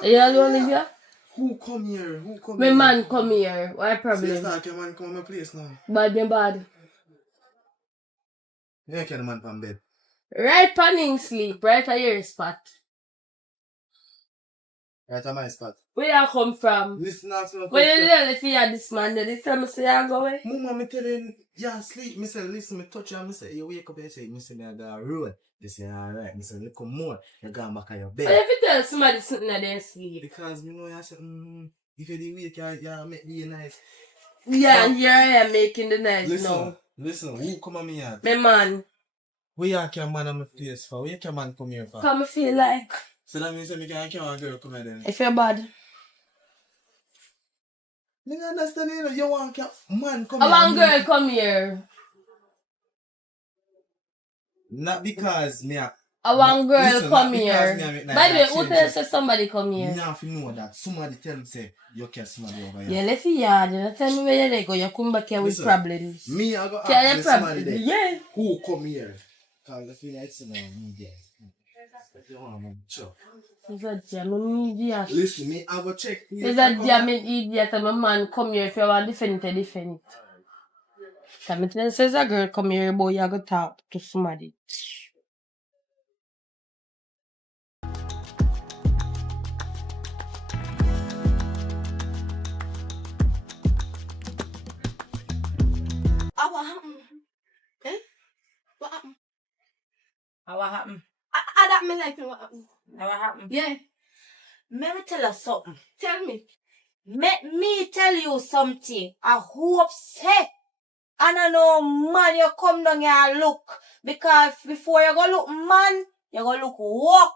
Are you alone live here? Who come here? Who come My here? man come here. What So you problem? start your man come to my place now. Bad me bad. You can't the man from bed. Right panning sleep, right at your spot. Right at my spot. Where you come from? Listen, ask me. When you tell if you had this man, then you tell me say you go away. Mama, me tell him, yeah, sleep. Me say, listen, me touch you, and me say, you wake up and say, me say, me the road. They say, alright. Me say, look more. You go back on your But bed. if you tell somebody something that they sleep. Because me know, I say, if you the wake, you make me nice. Yeah, and here I am making the nice now. Listen, who come on me yard? My man. Where you can man on my place for? Where you can man come here for? Come feel like. So that means me can't a girl come here then. If you're bad. Me don't understand you want man come I here. want girl come here. Not because me a... I want girl Listen, come not here. because me a By the way, who tells you somebody come Me here? now if you know that somebody tell me say you can somebody over here. Yeah, let's see yard. You tell me where you go. You come back here with Listen, problems. Me I go Yeah, ask you somebody there. Yeah. Who come here? Cause I feel like it's me there. You want me to Is that German idiot? listen, me I go check. Is that German idiot? And my man come here if you want to defend it, defend it. Come and tell says a girl come here, boy, you go talk to somebody. What happened? Eh? What happened? What happened? I that me like me what happened. What happened? Yeah, Let me tell you something. tell me. Let me tell you something. I hope say. And I know man you come down here and look. Because before you go look man, you go look walk.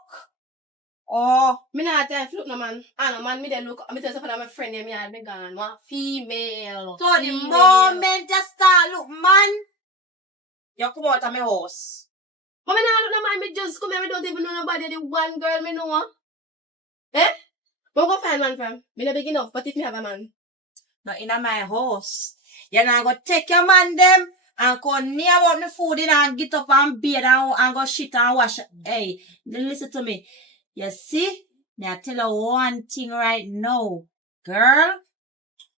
Oh. Me not time to look no man. I no man me then look. Me tell some of my friend them here me gone. One female. So the moment you start look man, you come out of my house. But me not look no man. Me just come here. Me don't even know nobody. The one girl me know. Eh? But go find man from. Me not big enough. But if me have a man. Not in my house. You not go take your man them and go near up the food in and get up and bathe and go shit and wash. Hey, listen to me. You see, me I tell you one thing right now. Girl,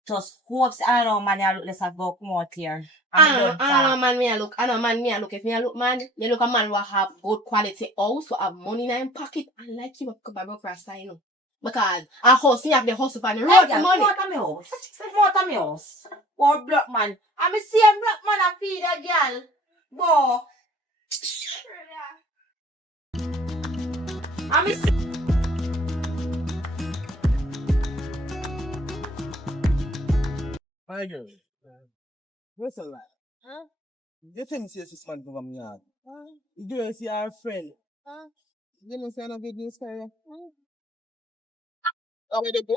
just hope I know man you look let's go come out here. I know man me a look. I know man me a look. If me a look man, me look a man who have good quality house, who have money in him pocket, and like him up by broke rasta, you know. Because a house, he have the house up on the road for money. Come out of my house. Come out of my house. Poor black man. I'm see a black man a feed a girl. Boy. I'm see. My girl. What's a lie? Huh? You think see this man come from yard? Huh? You girl see our friend. Huh? You know say no good news for you? How will they go?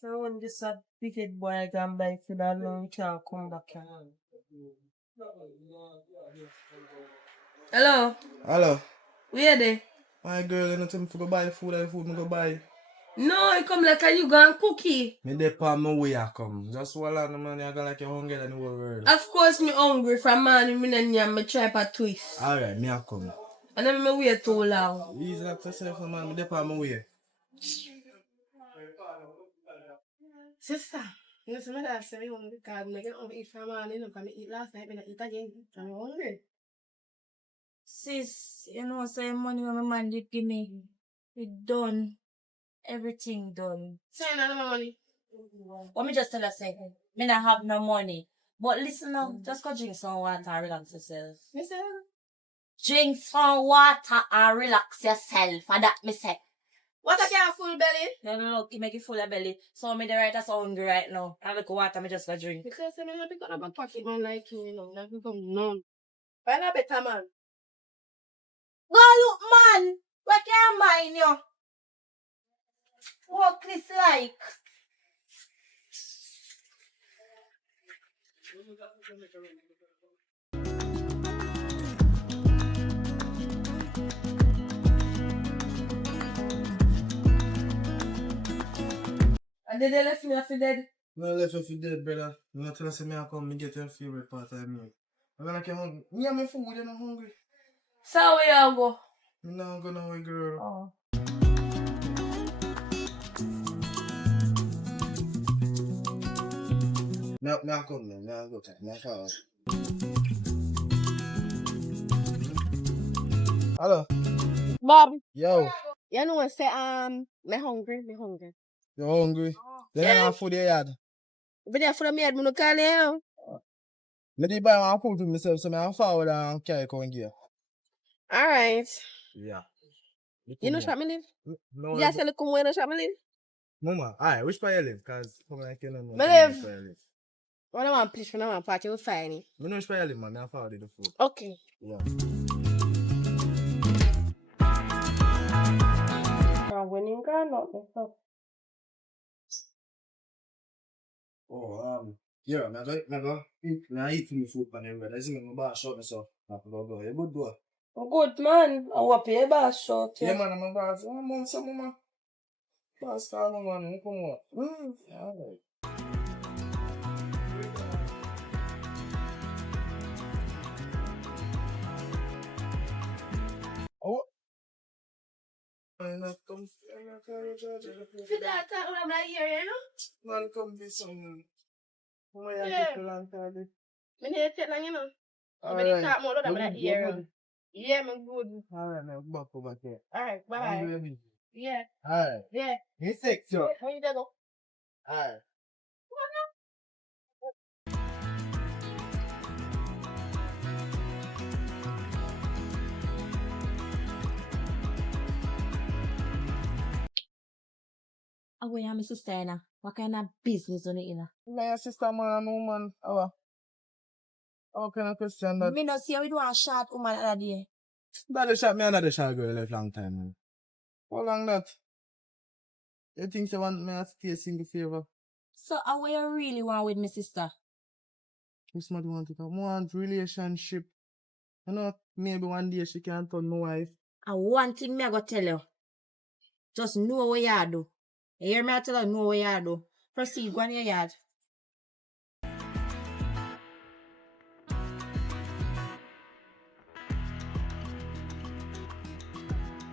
So when this a wicked boy can buy food alone, can't come back here. Hello, Hello. where they? My girl, you know tell me to go buy food and food me go buy. No, it come like a you gone cookie. Me dey on my way I come. Just hold on man, you go like you're hungry than the whole world. Of course, me hungry from morning, me and yam, me try for twist. Alright, me I come. And then me wait too long. Easy up yourself man, me dey on my way. Sister, you know some of that say me hungry because me get hungry eat from morning, because me eat last night, me not eat again. I'm hungry. Sis, you know, say money when my man did give me. It done. Everything done. Say no money. Let me just tell you, say, me not have no money. But listen now, just go drink some water and relax yourself. Me say, Drink some water and relax yourself. And that me say. what I can't full belly? No, look, it make you full of belly. So me the right as hungry right now. And look water, me just go drink. Because I mean, I pick up a pocket man like you know, not become none. Find a better man. Go look, man. What can mind you? What this like? And then they left me after dead. No left you for dead, brother. You know tell us me I come, me get your favorite part of me. I'm gonna get hungry. Me and my food, you're not hungry. So where you go? Me not gonna wait, girl. Oh. Me come, man. Me go. Me forward. Hello. Bob, Yo, you know what say me hungry. you hungry? Then I have food in your yard. But there for me head, me no call you. Me did buy one food for myself, so me have forward and carry come here. Alright. Yeah. You know shop me live? No, Yeah, say look come where no shop me live. Mama, alright, which part you live? Cause come like you know. Me live. When I want please, when I want party, we find it. Me know which part you live, man. Me have forward the food. Okay. Yeah. Winning girl, not the stuff. Oh, yeah, I eat from the food pan everywhere. I see me bar shop myself. I have to go. You good boy? Good man. I want pay back short. Yeah, man, I'm a boss. I'm some mama. Boss, call me, man. You come on. Yeah, alright. Oh. Man, come. For that time, I'm not here, you know? Man, come be some. Yeah. Me need to take long, you know? But Alright. talk more than You that good, here. you good. Yeah, me good. Alright, now back over there. Alright, bye. Yeah. Alright. Yeah. You sick, sir? When you there go? Alright. How are my sister, Ina? What kind of business on it, Ina? My sister, man, no man. How can I question that? Me no see how we do a short woman the other day. That shot me another shot girl left long time, man. How long that? You think you want me to stay single favor? So how you really want with my sister? This man want it. I want relationship. You know, maybe one day she can turn my wife. And one thing me I go tell you. Just know what you do. You hear me I tell you know what you do. Proceed, go on your yard.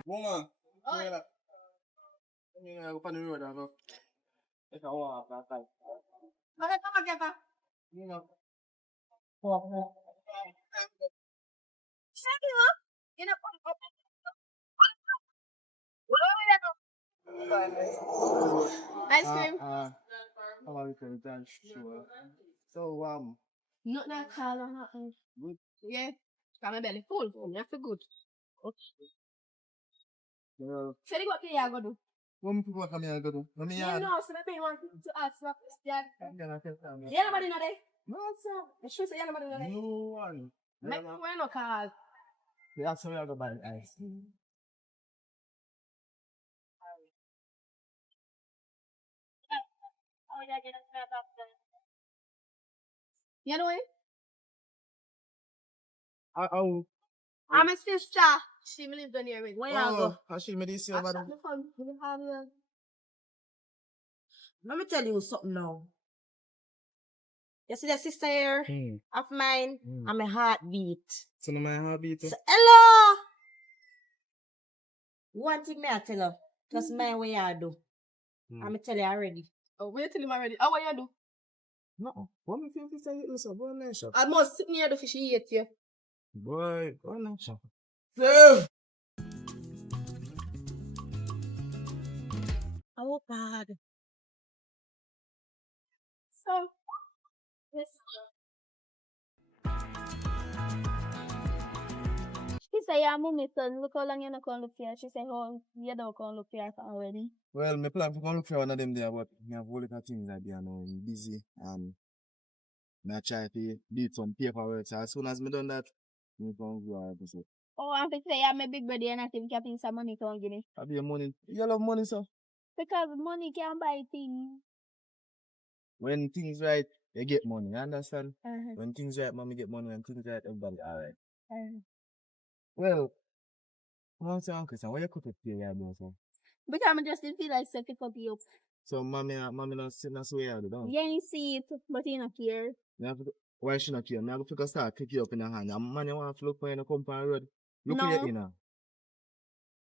Woman. Oi. I go on the road, I go. If I want to apply. Okay, come on, Jacka. You know. Send you up. You know, ice cream. How are you going to dance? Sure. So, Not that call or nothing. good. Yeah. Got my belly full. You feel good. So they got to you go do. What me people come here and go do? Let me You know, so maybe you want to ask what question. Yeah. Yeah, nobody know there. No, sir. You sure say you nobody know there? No one. Make me wear no call. Yeah, so I go buy ice. You know it? Oh, I'm a sister. She lives down here with. Where you go? I should me this over there. Let me tell you something now. You see the sister here of mine and my heartbeat. So, no my heartbeat. So, hello! One thing me I tell you. Just mind what you do. I'm tell you already. Oh, wait till him already. How what you do? No. What me feel this is this a boy nation? I must sit near the fish he ate you. Boy, boy nation. Save! Oh, God. So, yes. She say, yeah, mommy, son, look how long you not come look for her. She say, oh, you don't come look for her for already. Well, me plan to go look for one of them there, but me have a whole lot of things that day and I'm busy and I try to do some paperwork. So as soon as me done that, me come go out. So Oh, I'm say, yeah, my big brother and I think you some money to give me. have your money. You love money, sir. Because money can buy things. When things right, you get money. You understand? Uh-huh. When things right, mommy get money. When things right, everybody alright. Uh-huh. Well, what's your uncle, sir? What you cook it here, yeah, bro, sir? Because I just didn't feel like setting up you. So mommy not sitting as way out, don't? You ain't see it, but you not care. Why she not care? I go figure start kick you up in the hand. And man, you want to look when you come on the road. Look No. where you're in now.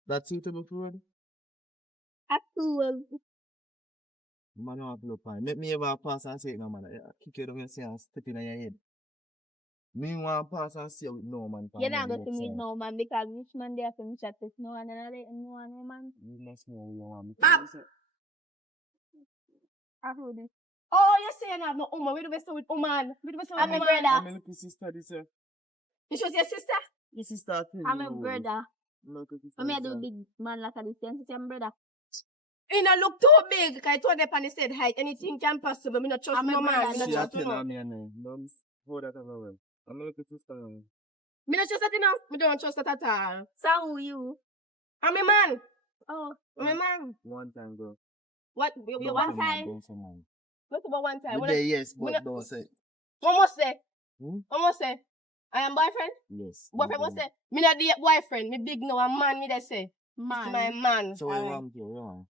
That's suitable for road? I cool. Man, I want to look on. Make me ever pass and say it, no, man. Kick you down, you see, and step in your head. Me want to pass and say it with no man. You're not going to meet no man because this man there for me chat with no one and I let him know no man. You must know who you want me. Bob. I heard it. Oh, you're saying I have no woman. We do best with woman. We do best with I'm a woman. brother. I'm a little sister, this year. This was your sister? Your sister, too. I'm a brother. Look at this. I mean, I do big man like a distance. I'm brother. You know, look too big. Because I told them on the said height. Anything can possible. Me not trust I'm a no man. brother. Me not She trust attend no. on me and don't hold that over well. I'm a little sister. Me not trust that enough. Me don't trust that at all. So who you? I'm a man. Oh, I'm a man. One time, girl. What? You one want? time? Don't say man. What about one time? You What say yes, when but I- don't say. must say? Hmm? What must say? I am boyfriend? Yes. Boyfriend must say? Me not date boyfriend. Me big now. A man me they say. man. It's my man. So what you want to do? Yeah.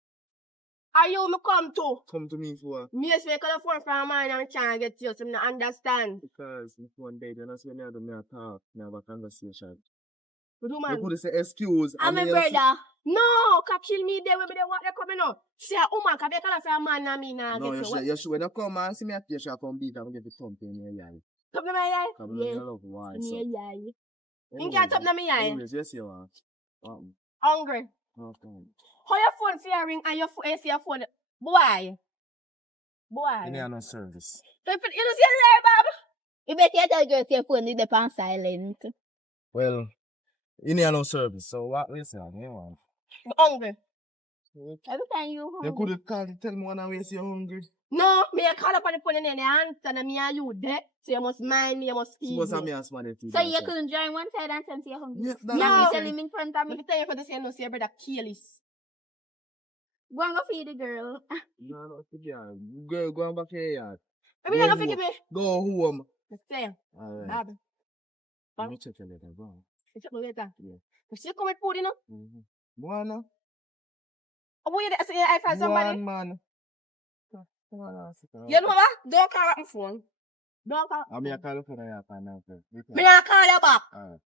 Are you me come to? Come to me for Me say because the phone from a man and can't get you. So me not understand. because if one day then that's when I do me a talk, me have a conversation. What do You man? could say excuse. I'm I a mean, brother. No, can kill me there. We be there. What they coming up? See a woman can be call for a man and me nah No, get you. you should when you come and see me at you should come beat and give you something in your eye. Come to my eye. Come Yes. you love why so. Yeah, yeah. You can't top to my eye. Anyways, yes you want. Hungry. Okay. How your phone for ring and your phone see your phone? Boy. Boy. You need no service. So if you see your Bob. You better tell girls your phone is on silent. Well, you need no service, so what we say? You want? Hungry. Every time you You hungry. could call tell me when I way you're hungry. No, me a call up on the phone and then answer and me and you there. So you must mind me, you must feed Suppose I me. me ask money to So you couldn't join one side and send to your hungry. Yeah, You No. have to tell him in front of Let me. me tell you for this, you know, see your brother careless. Go and go feed the girl. No, no, girl. Girl, go back here yard. Maybe you don't forgive me. Go home. Let's say, Alright. Bob, Let me check your letter, bro. you check me later. Yeah. If she come with food, you know, One, oh, boy, I say I find somebody. man. You know what? Don't call up my phone. Don't call. I'm here calling for the app now. Me not call you back. Alright.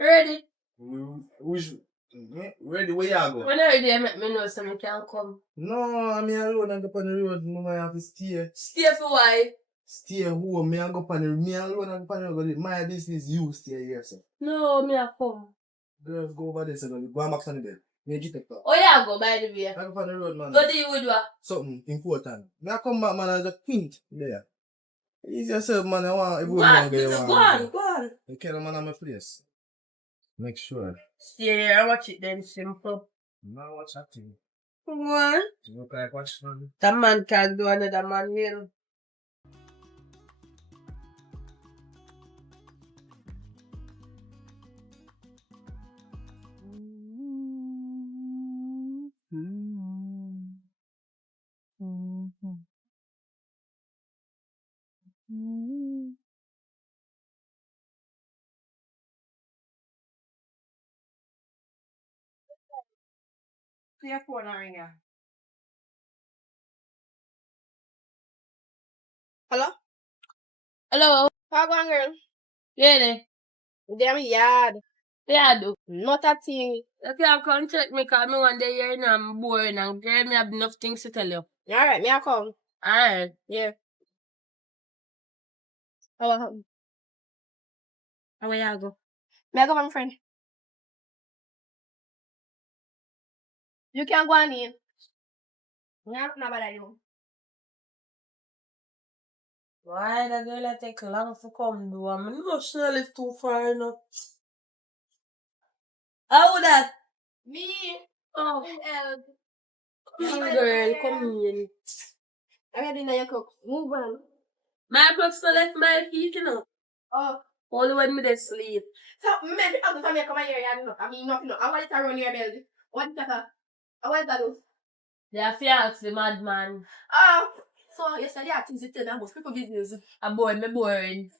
Ready? Ready, where you go? When are you there, make me know so I can come. No, I'm here alone and go on the road. No, I have to stay. Stay for why? Stay home. Me and go on the me alone and go on the road. My business, you stay here, sir. No, me a come. Girls, go over there, sir. Go and back on the bed. Me get it. Oh, yeah, go by the way. I go on the road, man. Go do you would what? Something important. Me I come back, man, as a quint there. Ease yourself, man. I want Go on, go on, go on. You carry man on my place. Make sure. Stay there and watch it then, simple. Now watch that thing. Go on. You look like watch man. That man can do another man will. See your phone ring ya. Hello? Hello? How go on, girl? Yeah, there. Damn yard. Yeah, do. Not a thing. You can't come check me because me one day here and I'm boring and girl, me have enough things to tell you. Alright, me I come. Alright. Yeah. How How you go? me I go with my friend. You can go on in. Yeah, not bad you. Why the girl I take long to come do? I'm not sure live too far enough. How that? Me? Oh, Help. girl, come in. I got dinner you cook. Move on. My clothes still left my feet, you know. Oh, Only when me dey sleep. So, maybe I'm going to come here and look. I mean, nothing. I want it to run your belly. What is that? I want that. They have to ask the madman. So, yesterday I think you tell them about people business. A boy, me boring.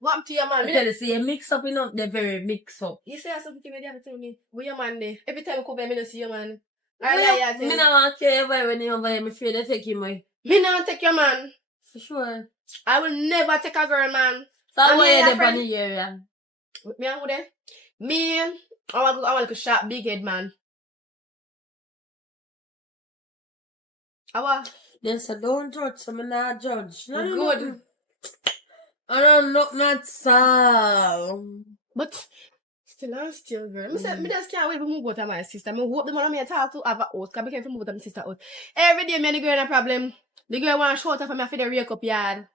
What to your man? I tell you, see, you mix up, you know, they're very mix up. You say something to me, they have to tell me. Where your man there? Every time I come here, I don't see your man. Me no want to care when you over here, me afraid they take him away. Me not take your man. For sure. I will never take a girl, man. So And why me you and there friend- on the area? Me and who there? Me, I want a sharp, big head, man. I want. Then say, don't judge, so me not judge. Good. I don't know, not so. But still, girl. Me just can't wait to move out of my sister. I hope the man me talk to have a house. Because I can't move out of my sister house. Every day, me and the girl have a problem. The girl want to shout for me for the rake up yard.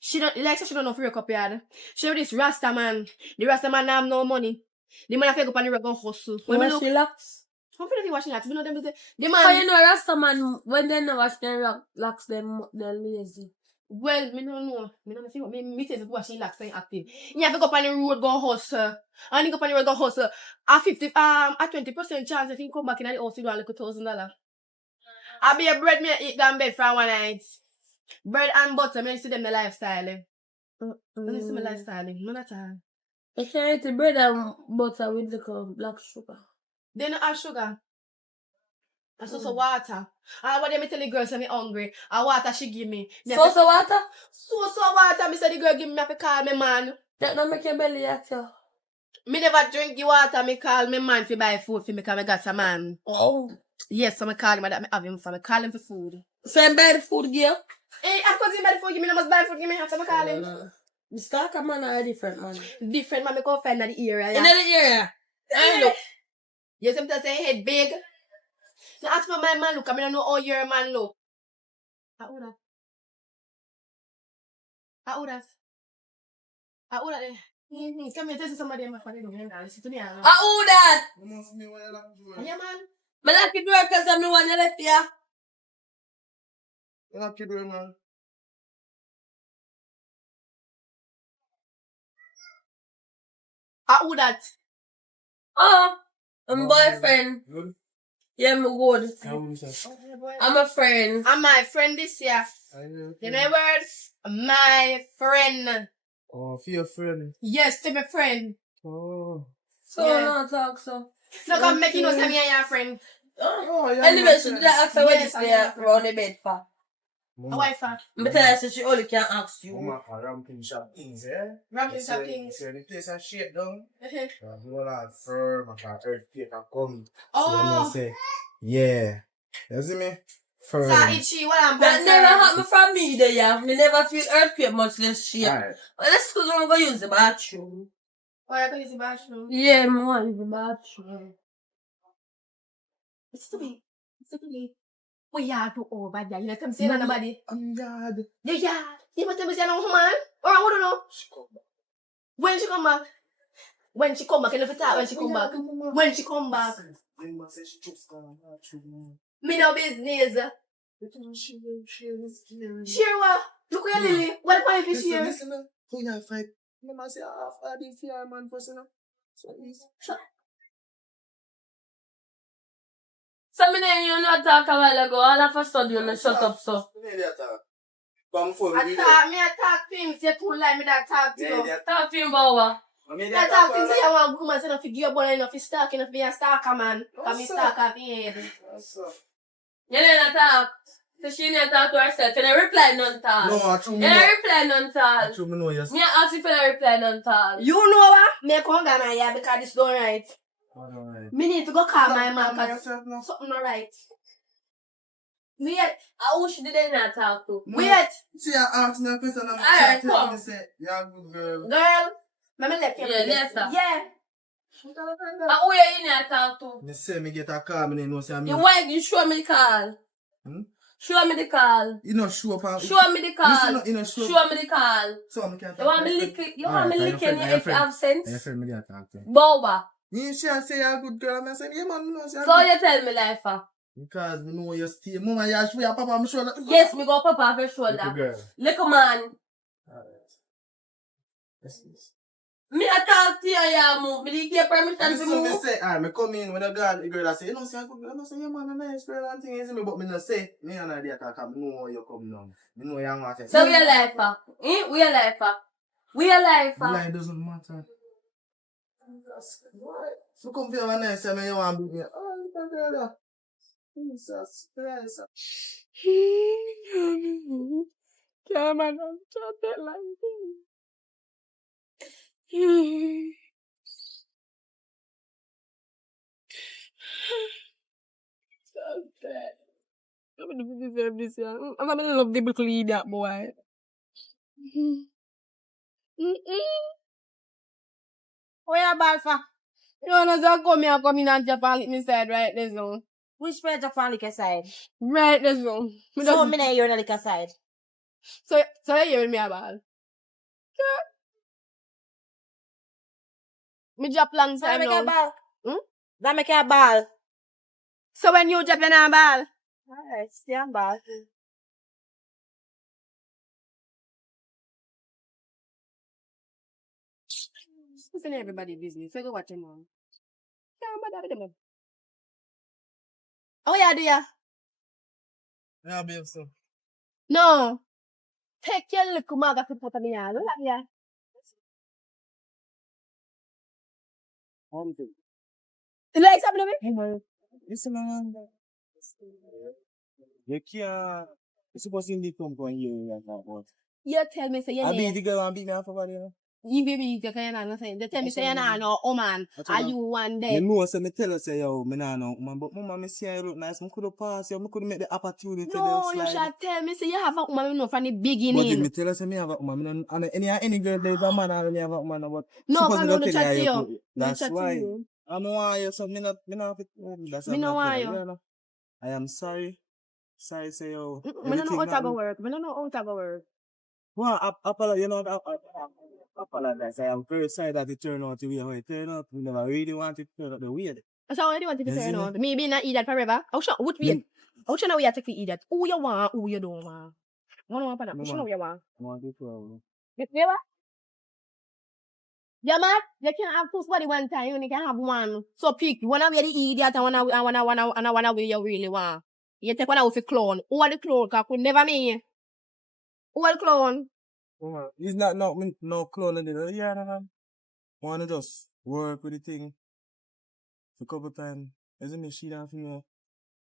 She don't know for rake up yard. She have this Rasta man. The Rasta man have no money. The man have to go up on the road and hustle. When me look, she locks? I'm feeling washing that. You know them say the How man. you know Rasta man, when they no wash their locks, they're lazy. Well, me don't know. Me don't know. Me say washing locks ain't active. You have to go up on the road go hustle. And you go up on the road go hustle. A 20% chance if you come back in the house you do a little $1,000. I be a bread me eat down bed for one night. Bread and butter, me see them the lifestyle. Me see my lifestyle. None at all. I can't eat the bread and butter with the black sugar. They don't have sugar. And so water. And what they me tell the girl say me hungry. And water she give me. So water? So water. Me say the girl give me have to call me man. That don't make your belly hot, yo. Me never drink the water. Me call me man for buy food for me because I got a man. Oh. Yes, so I call him that me have him for me. Call him for food. So you buy the food, girl? Hey, of course he buy the food. Give me no must buy food. Give me have to call him. The stalker man are different, man. Different man. Me come find in the area. In the area? I know. You sometimes say head big. Now ask me how my man look. I mean, I know how your man look. How old that? How old that? How old that? Come here, tell somebody I'm funny. Listen to me. How old that? Yeah, man. Me like it work because I'm the one that left here. You like to do it, man? How old that? Oh, I'm boyfriend. Good. Yeah, me good. I'm a friend. I'm my friend this year. You know words? My friend. Oh, for your friend. Yes, to my friend. Oh. So Yeah. no talk so. Look, I'm making you say me and your friend. Oh, yeah. Anyway, she did ask her what Yes, this I'm day your friend. around the bed for. A wife. But tell her so she only can ask you. Mama, ramping shop things, eh? Ramping shop things. So the place and shake down. You will have firm, like an earthquake can come. So Oh. you say, yeah. You see me? Firm. So itchy, what I'm That never happened from me there, yeah. Me never feel earthquake much less shit. Alright. Well, let's go and go use the bathroom. Why I go use the bathroom? Yeah, me want use the bathroom. It's to me. We are to over there. You know, come say no nobody. I'm God. Yeah, yeah. You must tell me say no man. Or I don't know. When she come back? When she come back, you know if it's when she come back. When she come back. Me no business. Share what? Look at your lily. What point if you share? Listen, who you fight? Mama say, half of the fear man person. So easy. So me then you not talk a while ago. All of a sudden you shut up so. I talk things. You too like me that talk to you. Talk to him about what? That talk things that you want woman say no figure your bone enough. You stalk enough be a stalker man. Come me stalk of your head. You never talk. So she never talk to herself. You never reply none talk. No, I true You me never know. reply none talk. True me know yes. Me ask if you never reply none talk. You know what? Me come down my yard because this don't right. Alright. Me need to go call my man because yourself now. something not right. Wait, I wish you didn't not talk to. Wait, See, I asked me a question and Alright, I come. say, yeah, good girl. girl. Mama left you. Yeah, left her. Yeah. Who you not talk to? Me say me get a call, me know say me. You want you show me the call. Hmm? Show me the call. You know show up and Show me the call. Listen, you know show. Show me the call. So me can't You want me lick it? You want me licking you if you have sense? Your friend me there talk to. Boba. You she say you're a good girl, and I say, yeah man, me know say you're So good. you tell me life for? Because me know you stay. Mama, you show your papa, I'm sure that. Yes, me go papa off your Little shoulder. girl. Little man. Me I talk to you, yeah, move. Me did get permission to Listen, me move. say, alright, me come in when a girl, the girl I say, you know, say, yeah, man, a nice girl and thing, isn't me? But me no say, me and idea talk, I know you come down. Me know you want to say. So we are life, we are life, we are life. Lie doesn't matter. So come here one night, say me you want to be here. Oh, look at that. Jesus Christ. Yeah, man, I'm trying to like so sad. I'm gonna deserve this, yeah. I'm gonna love the little idiot boy. Where you ball for? You wanna just come here, come in and Japan lick me side right this zone. Which way Japan liquor side? Right this zone. So me na you're on the liquor side. So you hearing me about? Me drop long So time make a now. ball. Hmm? That make a ball. So when you drop your ball? Alright, stay on ball. It's in everybody's business. So go watch him on. Oh yeah, do ya? Yeah, babe, so. No. Take your little maga to put on the yard. Look at ya. Like something to me? Hey, man. Listen, man. You can't. You're supposed to need to come on you and that, but. You tell me say your I beat name. the girl and beat me off of you know. You baby, you can't understand. They tell me say you're not no woman. Are you one You day? know, so me tell her, say, yo, me nah no man, but mama, me see you look nice, me could have passed you, me could have make the opportunity No, to you slide. should tell me say you have a woman no from the But if beginning. me tell her, say, me have a woman, and any girl, there's a man, and me have a woman, but No, suppose come me on, not no tell chat to you, you. No that's chat to why. you. I'm why you, so me not, that's why Me I'm no not want telling you. you, know. I am sorry. Sorry, say, yo, Me no know everything how to that, go work. Me no know how to go work. well, apologize, you know, apologize. I am very sorry that it turned out the way how it turned out. We never really wanted to turn out the way. So how do you want it to You see turn me? out? Me being an idiot forever? How should what we? Me- How should we take the idiot? Who you want? Who you don't want? One want para. Who should Mama. you want? I want to go. You see what? Yeah, man. You can't have two body one time. You only can have one. So pick. One of you the idiot and one of you really want. You take one out for clone. Who are the clone? Cause could never me. Who are the clone? He's not no cloning it. Yeah, no. Wanna just work with the thing for a couple times. Isn't it? She not know.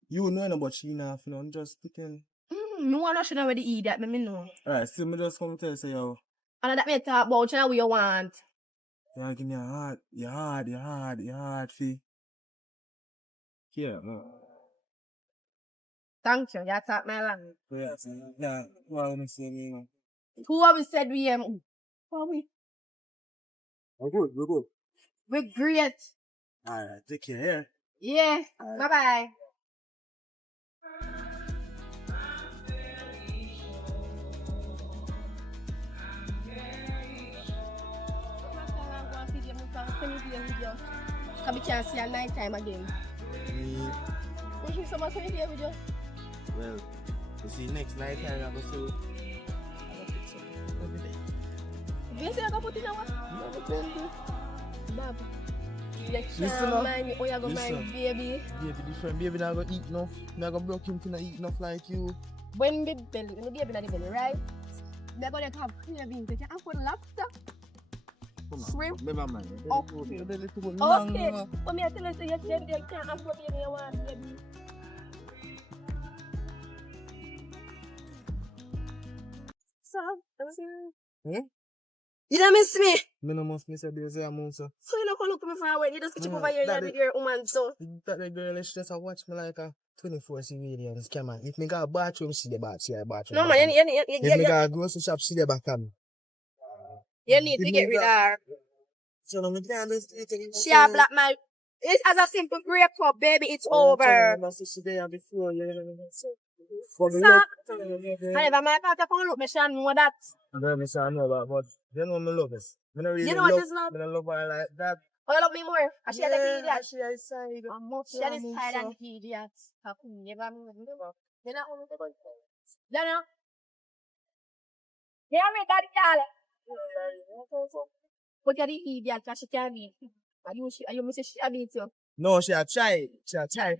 You know about she not know. I'm just picking. No one should know where the idiot. Me know. Alright, so me just come tell you say yo. And that me talk about you know what you want. Yeah, give me a heart. Your heart, fee. Yeah. Thank you. You talk my language. Yeah, so, yeah. What I wanna say, you know. Who have we said we Who are we? We're good. We're great. Alright, take care. Yeah. Bye bye. Can we can't see at night time again? Me, We should someone send me video. well, you see next night time I go see. I go fix something every day. You say I can put it on Bob. You Listen can't up. mind me. Oh, you go Listen. my baby. Baby different. Baby not gonna eat enough. Not gonna broke him to not eat enough like you. When the belly, when the baby not the belly, right? They're gonna have clear beans. They can have for lobster. Come on. Shrimp. Never mind. Okay. The little one Okay. long, But me I tell you, say yes, they can't have for baby. You want baby. So, Hmm? you don't miss me. Me no must miss a day say I'm also. So you not gonna look at me for a while. You just keep No, over here that with your woman. So That the girl is just a watch me like a 24 civilians. Come on. If me got a bathroom, she the bath. She a bathroom. no man, If me got a grocery shop, she the back on. you need to get rid of her. So no me can't just do it. She a black man. It's as a simple breakup, baby. It's over. She there before you. So, I never my part of look me she know that. Girl, me say I know about, but you know me love this. Me no really You know what love. is love? Me no love her like that. Oh, you love me more. I she like the idiot. she is side. She is tired and idiot. How come you never me never? You not only the boy. You know? Hear me, daddy, darling. But you're the idiot because she can't beat you. And you say she beat you. No, she a try. She a try.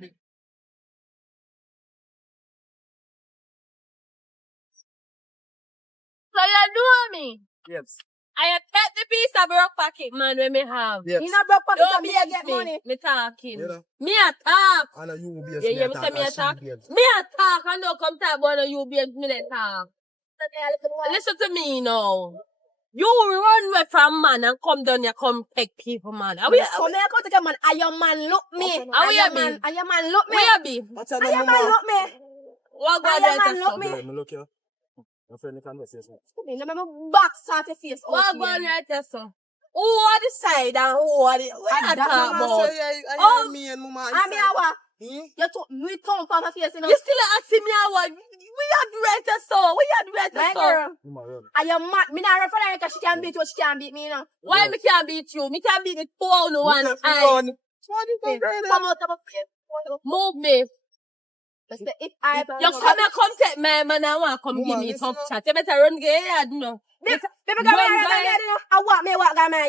So you know me? Yes. I take the piece of broke pocket, man, when me have. Yes. In a broke pocket Don't and me a get me. money. Me talking. You know? Me a talk. I know you will be a Yeah, me say me a talk. Me a talk. I don't come talk about you be me a talk. Listen to me now. You run away from man and come down here come take people, man. Are we? Come here, come take a man. And your man look me. Are we a be? And your man look me. Where be? What's And your man look me. What And your man look me. Me look here. My friend conversation. You know, my box off your face. What going right there, sir? Who are the side and who are the... What you talk about? Oh, me and mama. And me awa. You took me tongue from my face, you know. You still asking me how we had right there, so we had right My there, so. girl. And your man, me not run for her because she can't beat you, she can't beat me, you know. Why me can't beat you? Me can't beat the two on the one. Come out of a face. Move me. If I... You come and come take my man and want to come give me tough chat. You better run get yard, no. Baby, come here, you know. I walk my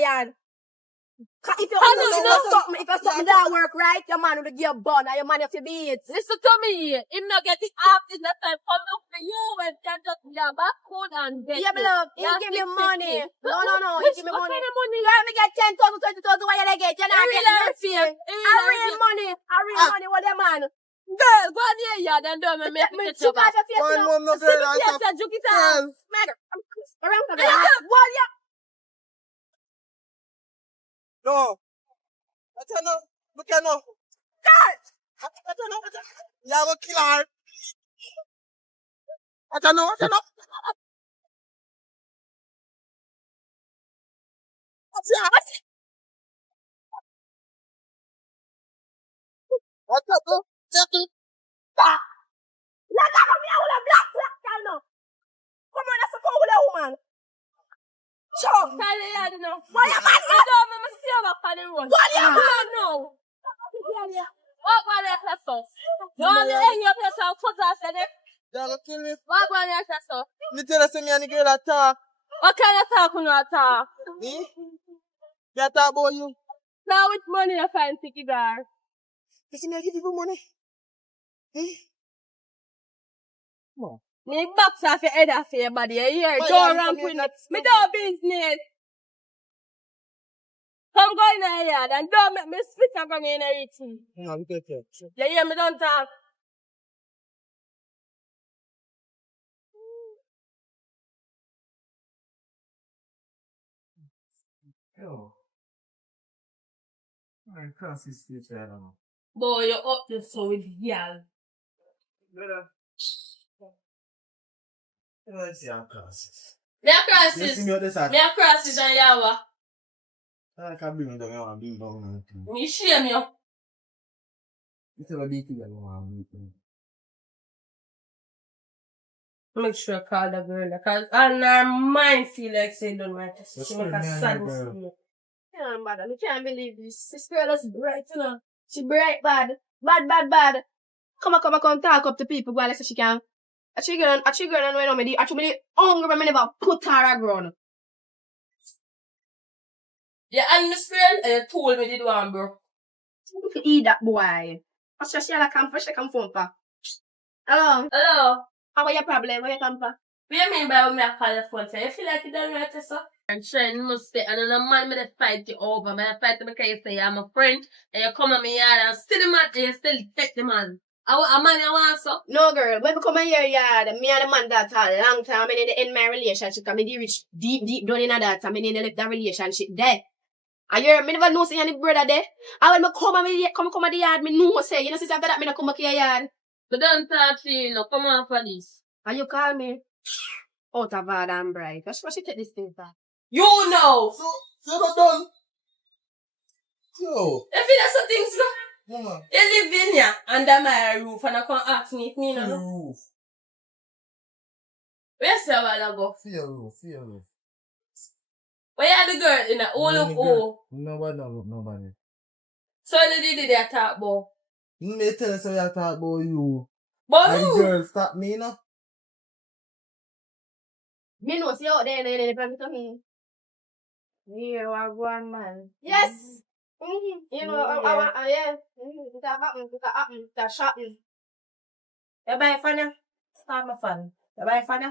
yard. If you if something that work right, your man will give you a bun and your man have to beat. Listen to me. Him not get it after that time. Come look for you and can just be a backbone and get Yeah, beloved, he give me money. No, he give me money. What kind of money? Girl, me get 10,000, 20,000, what you get? You're not getting nothing. I real money, what the man? Girl, go on here, yard and do me make me You got your face, you know. See me face and juke it out. Mother, I'm around the what you? No. I don't know. Look at no. I don't know. You have a killer. I don't know. What's that? What's up? Let that come here with a black girl now. Come on, that's a cool woman. Sure. Tell you, yard, you know. What you man? I don't remember see you back on the road. What you man? No. What going on your stuff? Don't you hang your place and cut off the neck? You're gonna kill me. What going on your stuff? Me tell us me and the girl that talk. What kind of talk you not talk? Me? They talk about you. Now with money you find ticky bar. You see me I give you money. Me box off your head off your body. You hear? Why Don't you ramp come with here me. not Me don't business. Come go in the yard and don't make me spit up on you in everything. No, look at you. You hear me? Don't talk. Yo. I cross his face, I don't know. Boy, you're up to so with y'all. Let's see how crosses. Me a You see crosses. me on the side? Me a crosses on yawa. I can't bring me down. I want to bring down. Me shame you. You tell me beat you, I want to beat you. Make sure I call the girl because and her mind feel like saying don't want to. That's She make a fine, sad yeah, girl. mistake. Yeah, bad. I can't believe this. This girl is bright, you know. She bright, bad. Bad. Come talk up to people while I say she can. A trigger and when I'm me hungry but me never put her aground. Yeah, and Miss Girl told me did one, bro. You can eat that boy. I said she like come phone for. Hello. Hello. What your problem? Where you come for? What you mean by when me a call your phone? So you feel like you don't right, sir? And Shane must stay. And then a man me dey fight you over. Me dey fight you because you say I'm a friend. And you come at me yard and still the man and you still take the man. A man you want so? No girl, when we come here yard, me and the man that a long time, I need to end my relationship, because me reach deep down in that, I need to leave that relationship there. And you me never know say any brother there. And when me come at the yard, me know say, you know, since after that, me not come back here yard. But don't talk to you, no. Come on for this. And you call me out of bad and bright. What she take this thing for? You know. So not done. So. If you do some things, no. Mama. You live in here under my roof and I can't ask me if me no. Roof. Where's your while ago? Fear roof. Where you the girl in the all of all? Nobody. So you did they talk about? Me tell us how you talk about you. But And who? girl stop me, no? Me know see out there, they plan to me. Yeah, one man. Yes. You know, I want, yeah. That happen. That shopping. You buy fan ya? Start my fan. You buy fan ya?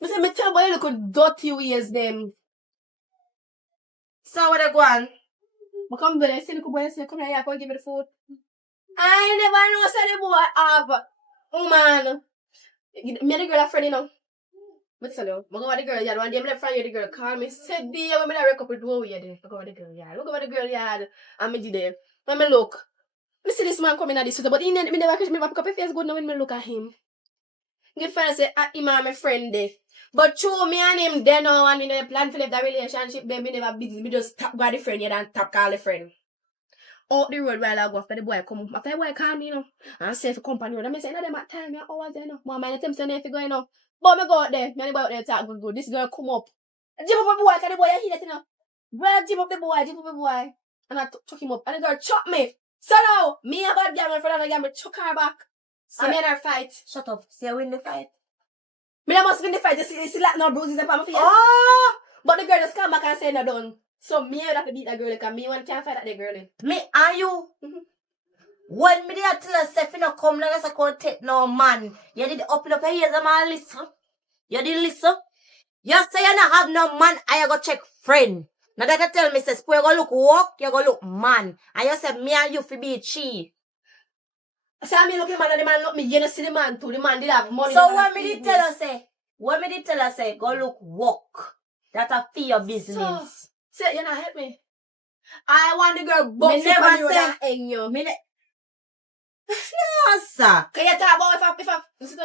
Me say, me tell boy, look at dirty ways them. So what they go on? I come there, see look boy, say, come here, come give me the food. I never know, say the boy have. Oh man. Me and the girl a friend, you know. Me tell you, I go with the girl yard. One day, my friend the girl call me, said, "Be when I wake up with door yard." I go with the girl yard. Look over the girl yard, and me did there. When me look, me see this man coming at this street, but he never catch me. Pick up his face good now when me look at him. Get friend say, him and my friend there. But true, me and him then now, and me never plan for the relationship. Then me never busy. Me just tap by the friend yard and tap call the friend. Out the road while I go after the boy come. After the boy call me, you know, and say for company road. And me say, no, them at time, me hours there, you know. Mama, I tell me say, if you go, you know. But me go out there, me and the boy out there talk good. This girl come up. Jump up the boy, cause the boy hear that, you know. Well, jump up the boy. And I chuck him up. And the girl chuck me. So now, me and bad girl, my friend and the girl, me chuck her back. So, and me and her fight. Shut up. See, I win the fight. Me I must win the fight. You see like no bruises upon my face. Oh! But the girl just come back and say no done. So me I have to beat that girl because me one can't fight that girl. Me and you? When me did tell us if you no come like I can't take no man. You did open up your ears and man listen. You did listen. You say you not have no man and you go check friend. Now that you tell me say you go look walk, you go look man. And you say me and you fi be chi. I say me look the man and the man look me. You don't see the man too. The man did have money. So when me did tell us say go look walk. That a for your business. So you not help me. I want the girl box me up on never the road say and you. No, sir. Can you talk about if I listen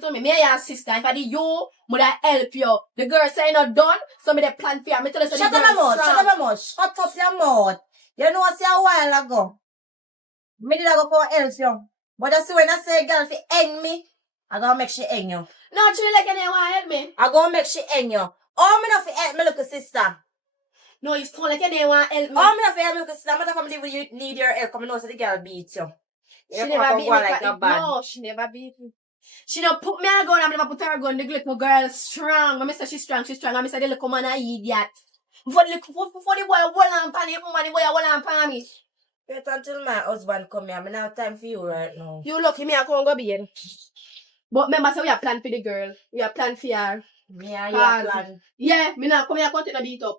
to me. Me and your sister, if I did you, would I help you? The girl say not done, so me they plan for you. Me tell you so Shut the up girl your mouth, strong. shut up your mouth. Shut up your mouth. You know what's a while ago. Me did I go for help you. But I see when I say girl fi hang me, I gonna make she hang you. No, she like you want to help me. I gonna make she hang you. Oh, me not fi help me little sister. No, you still like you want to help me. Oh, me not fi help me little sister. I'm not come live with you need your help. Come know so the girl beat you. She never beat me. Like no, she never beat me. She don't put me on a gun, I never put her a gun. The little girl is strong. I say she's strong. And I say the little man a idiot. For the boy hold on pan me, woman, the boy hold on pan me. Wait until my husband come here. I don't have time for you right now. You lucky me, I can't go bed. But remember, say we have plan for the girl. We have plan for her. Me and you have plan. Yeah, me now come here, continue beat up.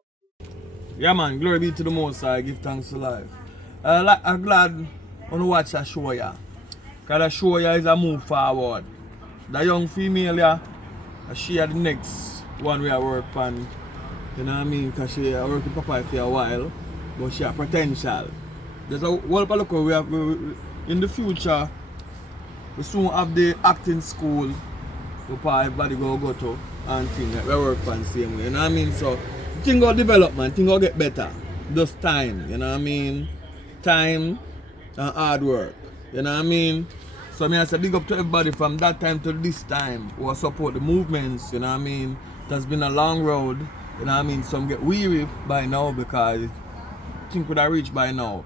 Yeah, man, glory be to the Most High. Give thanks to life. I'm glad to watch that show, yeah. Because that show, yeah, is a move forward. The young female, yeah, she are the next one we are work on. You know what I mean? Because she worked with Papa for a while, but she has potential. There's a whole look we have in the future. We soon have the acting school where everybody go to and things like we work on the same way. You know what I mean? So things go development, things go get better. Just time, you know what I mean? Time and hard work. You know what I mean? So I say big up to everybody from that time to this time who support the movements, you know what I mean? It has been a long road, you know what I mean? Some get weary by now because I think we have reached by now.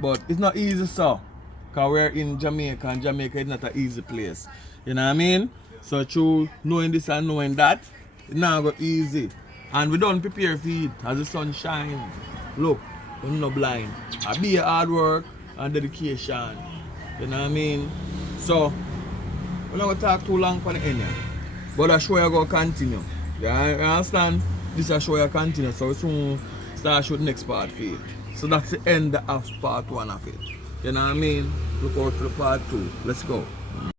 But it's not easy, so. Because we're in Jamaica and Jamaica is not an easy place. You know what I mean? So through knowing this and knowing that, it's not go easy. And we don't prepare for it as the sun shines. Look, we're not blind. I be hard work and dedication. You know what I mean? So, we're not going to talk too long for the end. But the show is going to continue. You understand? This is a show is continue. So we soon start shooting next part for it. So that's the end of part 1 of it. You know what I mean? Look out for the part 2. Let's go.